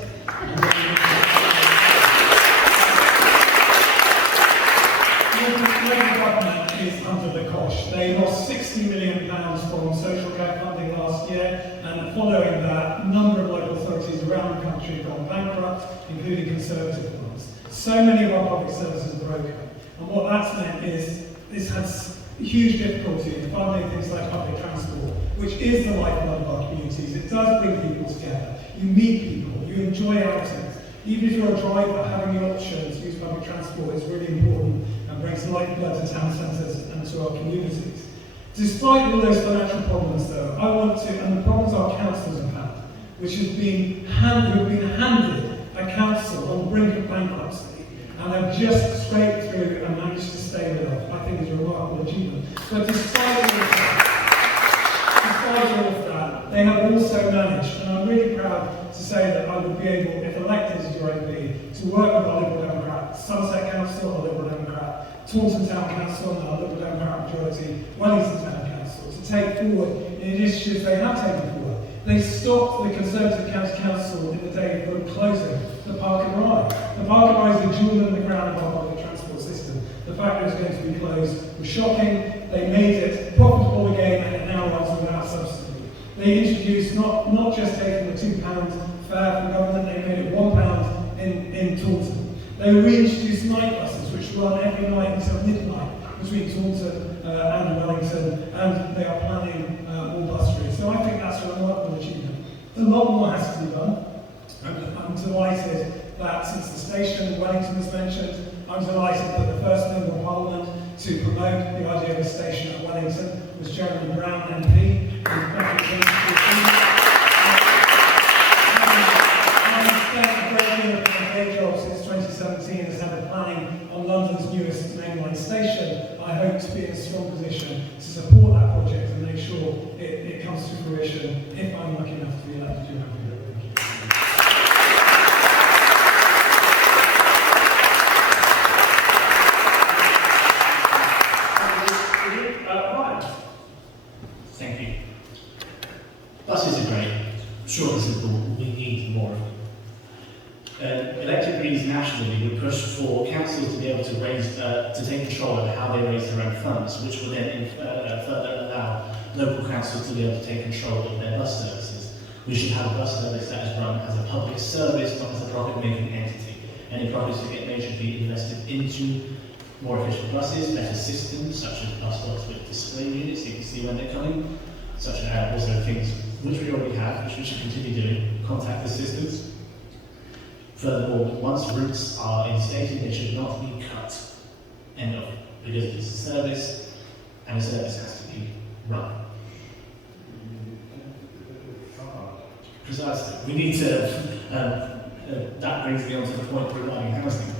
Labour government is under the cosh. They lost £60 million from social care funding last year, and following that, a number of local authorities around the country have gone bankrupt, including Conservative ones. So many of our public services are broken, and what that's meant is this has huge difficulty in funding things like public transport, which is the lifeblood of our communities. It does bring people together. You meet people, you enjoy outings. Even if you're a driver, having the option to use public transport is really important and brings lifeblood to town centres and to our communities. Despite all those financial problems though, I want to, and the problems our councils have had, which have been handed a council on the brink of bankruptcy, and have just scraped through and managed to stay with us, I think is a remarkable achievement. But despite all of that, they have also managed, and I'm really proud to say that I would be able, if elected as your MP, to work with our Liberal Democrat Somerset Council, our Liberal Democrat Taunton Town Council, and our Liberal Democrat majority Wellington Town Council, to take forward initiatives they have taken forward. They stopped the Conservative County Council in the day of closing the Park and Ride. The Park and Ride is the jewel in the crown of our public transport system. The fact that it was going to be closed was shocking. They made it profitable again, and it now runs without subsidy. They introduced not just taking the £2 fare from government, they made it £1 in Taunton. They reintroduced night buses, which run every night until midnight between Taunton and Wellington, and they are planning more bus routes. So I think that's a remarkable achievement. A lot more has to be done. I'm delighted that since the station in Wellington was mentioned, I'm delighted that the first Member of Parliament to promote the idea of a station at Wellington was Jeremy Brown MP. I've spent a great deal of my day job since 2017 as head of planning on London's newest mainline station. I hope to be in a strong position to support that project and make sure it comes to fruition if I'm lucky enough to be elected to your MP. Thank you. Buses are great, short and simple, we need more of them. Elected Greens nationally would push for councils to be able to take control of how they raise their own funds, which will then further allow local councils to be able to take control of their bus services. We should have a bus service that is run as a public service, not as a profit-making entity. Any profits that get made should be invested into more efficient buses, better systems such as bus stops with display units, so you can see when they're coming, such as also things which we already have, which we should continue doing, contactless systems. Furthermore, once routes are instated, they should not be cut. End of. Because it's a service, and a service has to be run. Precisely. We need to, that brings me on to the point regarding housing.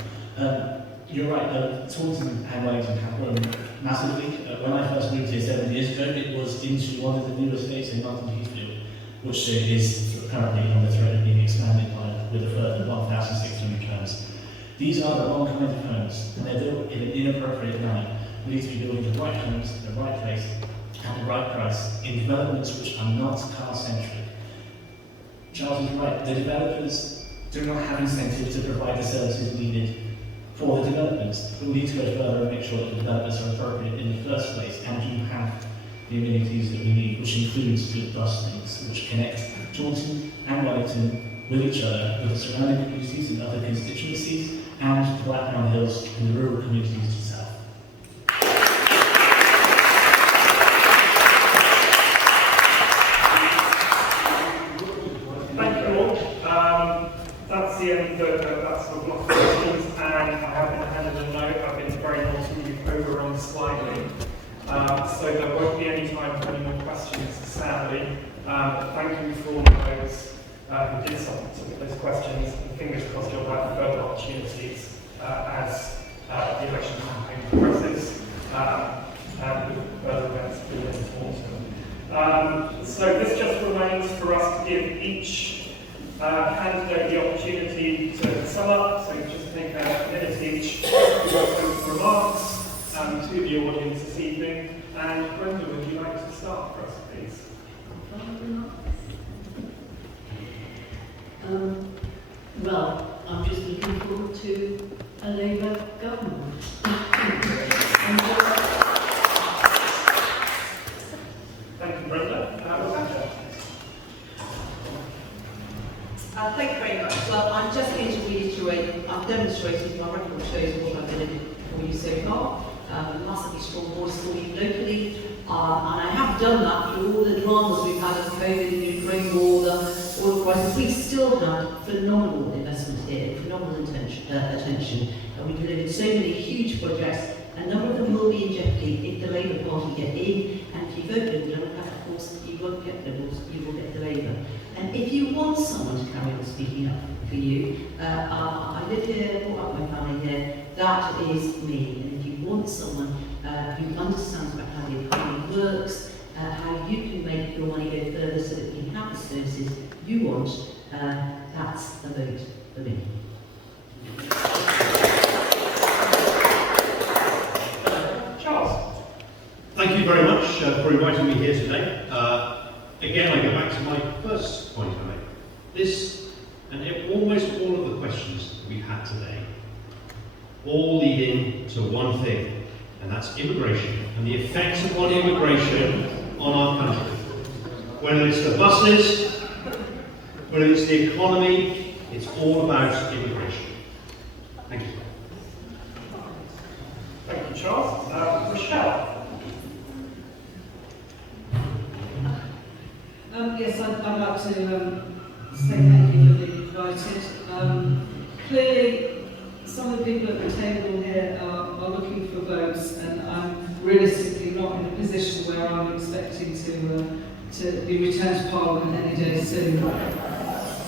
You're right, Taunton and Wellington have grown massively. When I first moved here 7 years ago, it was into one of the new estates in London Heathfield, which is currently on the thread of being expanded with a further 1,600 homes. These are the wrong kind of homes, and they're built in an inappropriate manner. We need to be building the right homes in the right place at the right price in developments which are not car-centric. Charles is right, the developers do not have incentive to provide the services needed for the developments, but we need to go further and make sure that the developments are appropriate in the first place and do have the amenities that we need, which includes good bus links, which connect Taunton and Wellington with each other, with the surrounding communities and other constituencies, and the Blackdown Hills and the rural communities to the south. Thank you all. That's the end of that's sort of lots of questions, and I haven't handed a note. I've been very naughty, you've overrun slightly. So there won't be any time for any more questions, sadly. Thank you for all of those who did submit those questions, and fingers crossed you'll have further opportunities as the election campaign progresses and with further events being Taunton. So this just remains for us to give each candidate the opportunity to sum up, so just take a minute each to go through remarks to the audience this evening. And Brenda, would you like to start for us, please? Well, I'm just looking forward to a Labour government. Thank you, Brenda. Rebecca. Thank you very much. Well, I'm just going to reiterate, I've demonstrated, my record shows what I've done for you so far. Massively strong voice for you locally, and I have done that through all the dramas we've had of COVID, the Ukraine war, the oil crisis. We still had phenomenal investment here, phenomenal attention, and we delivered so many huge projects. A number of them will be in jeopardy if the Labour Party get in, and if you vote Liberal, of course you won't get Liberals, you will get the Labour. And if you want someone to carry on speaking up for you, I live here, brought up my family here, that is me. And if you want someone who understands about how the economy works, how you can make your money go further so that you can have the services you want, that's a vote for me. Charles. Thank you very much for inviting me here today. Again, I go back to my first point I made. This, and almost all of the questions we had today, all leading to one thing, and that's immigration, and the effects upon immigration on our country. Whether it's the buses, whether it's the economy, it's all about immigration. Thank you. Thank you, Charles. Rochelle. Yes, I'd like to say thank you for being invited. Clearly, some of the people at the table here are looking for votes, and I'm realistically not in a position where I'm expecting to be returned to Parliament any day soon.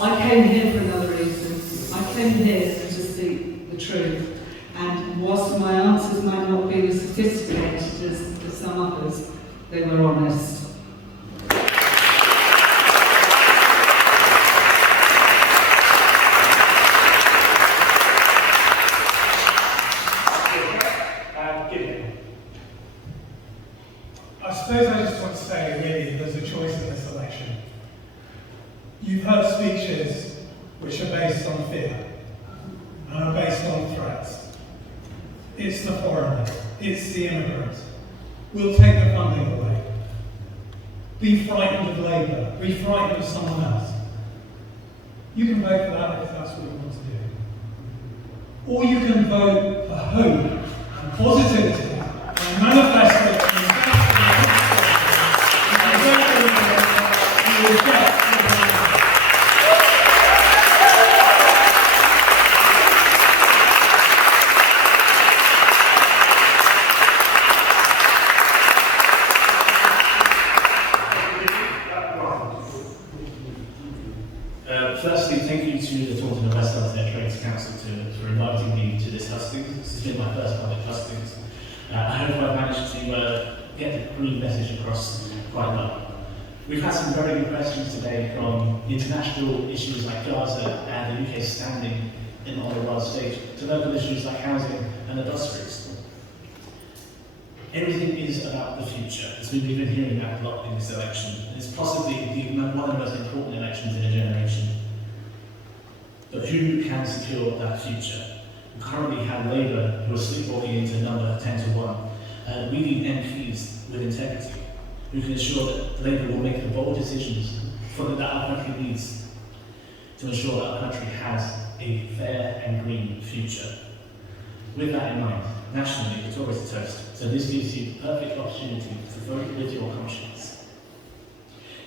I came here for another reason. I came here to seek the truth, and whilst my answers might not be as sophisticated as some others, they were honest. Gideon. I suppose I just want to say, really, there's a choice in this election. You've heard speeches which are based on fear and are based on threats. It's the foreigner, it's the immigrant. We'll take the funding away. Be frightened of Labour, be frightened of someone else. You can vote for that if that's what you want to do. Or you can vote for hope and positivity and manifesto Firstly, thank you to the Taunton and Weston Trades Council for inviting me to this Hustings. This has been my first public Hustings. I hope I've managed to get the green message across quite well. We've had some very good questions today from international issues like Gaza and the UK's standing on the world stage to local issues like housing and the bus routes. Everything is about the future, as we've been hearing about a lot in this election. It's possibly one of the most important elections in a generation. But who can secure that future? We currently have Labour who are sleepwalking into number 10 to 1. We need MPs with integrity who can ensure that Labour will make the bold decisions that our country needs to ensure that our country has a fair and green future. With that in mind, nationally, it's always a toast, so this gives you the perfect opportunity to vote with your conscience.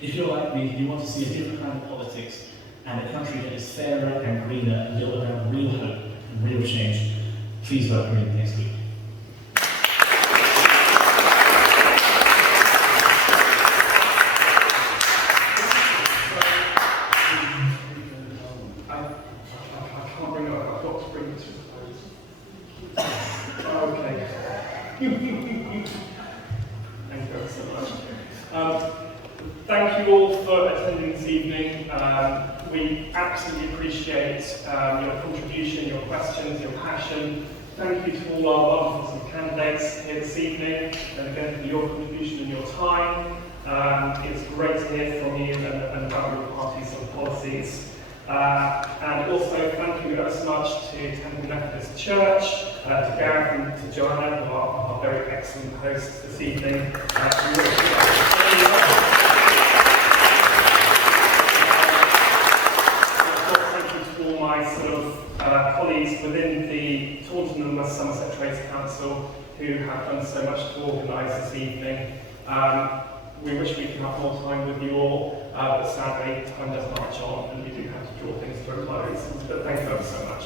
If you're like me, you want to see a different kind of politics and a country that is fairer and greener and built around real hope and real change, please vote Green next week. Thank you all for attending this evening. We absolutely appreciate your contribution, your questions, your passion. Thank you to all our wonderful candidates here this evening, and again for your contribution and your time. It's great to hear from you and about your parties and policies. And also thank you ever so much to Taunton Methodist Church, to Gareth and to Joanna, who are our very excellent hosts this evening. My sort of colleagues within the Taunton and West Somerset Trades Council who have done so much to organise this evening. We wish we could have more time with you all, but sadly time does march on and we do have to draw things to a close. But thank you ever so much.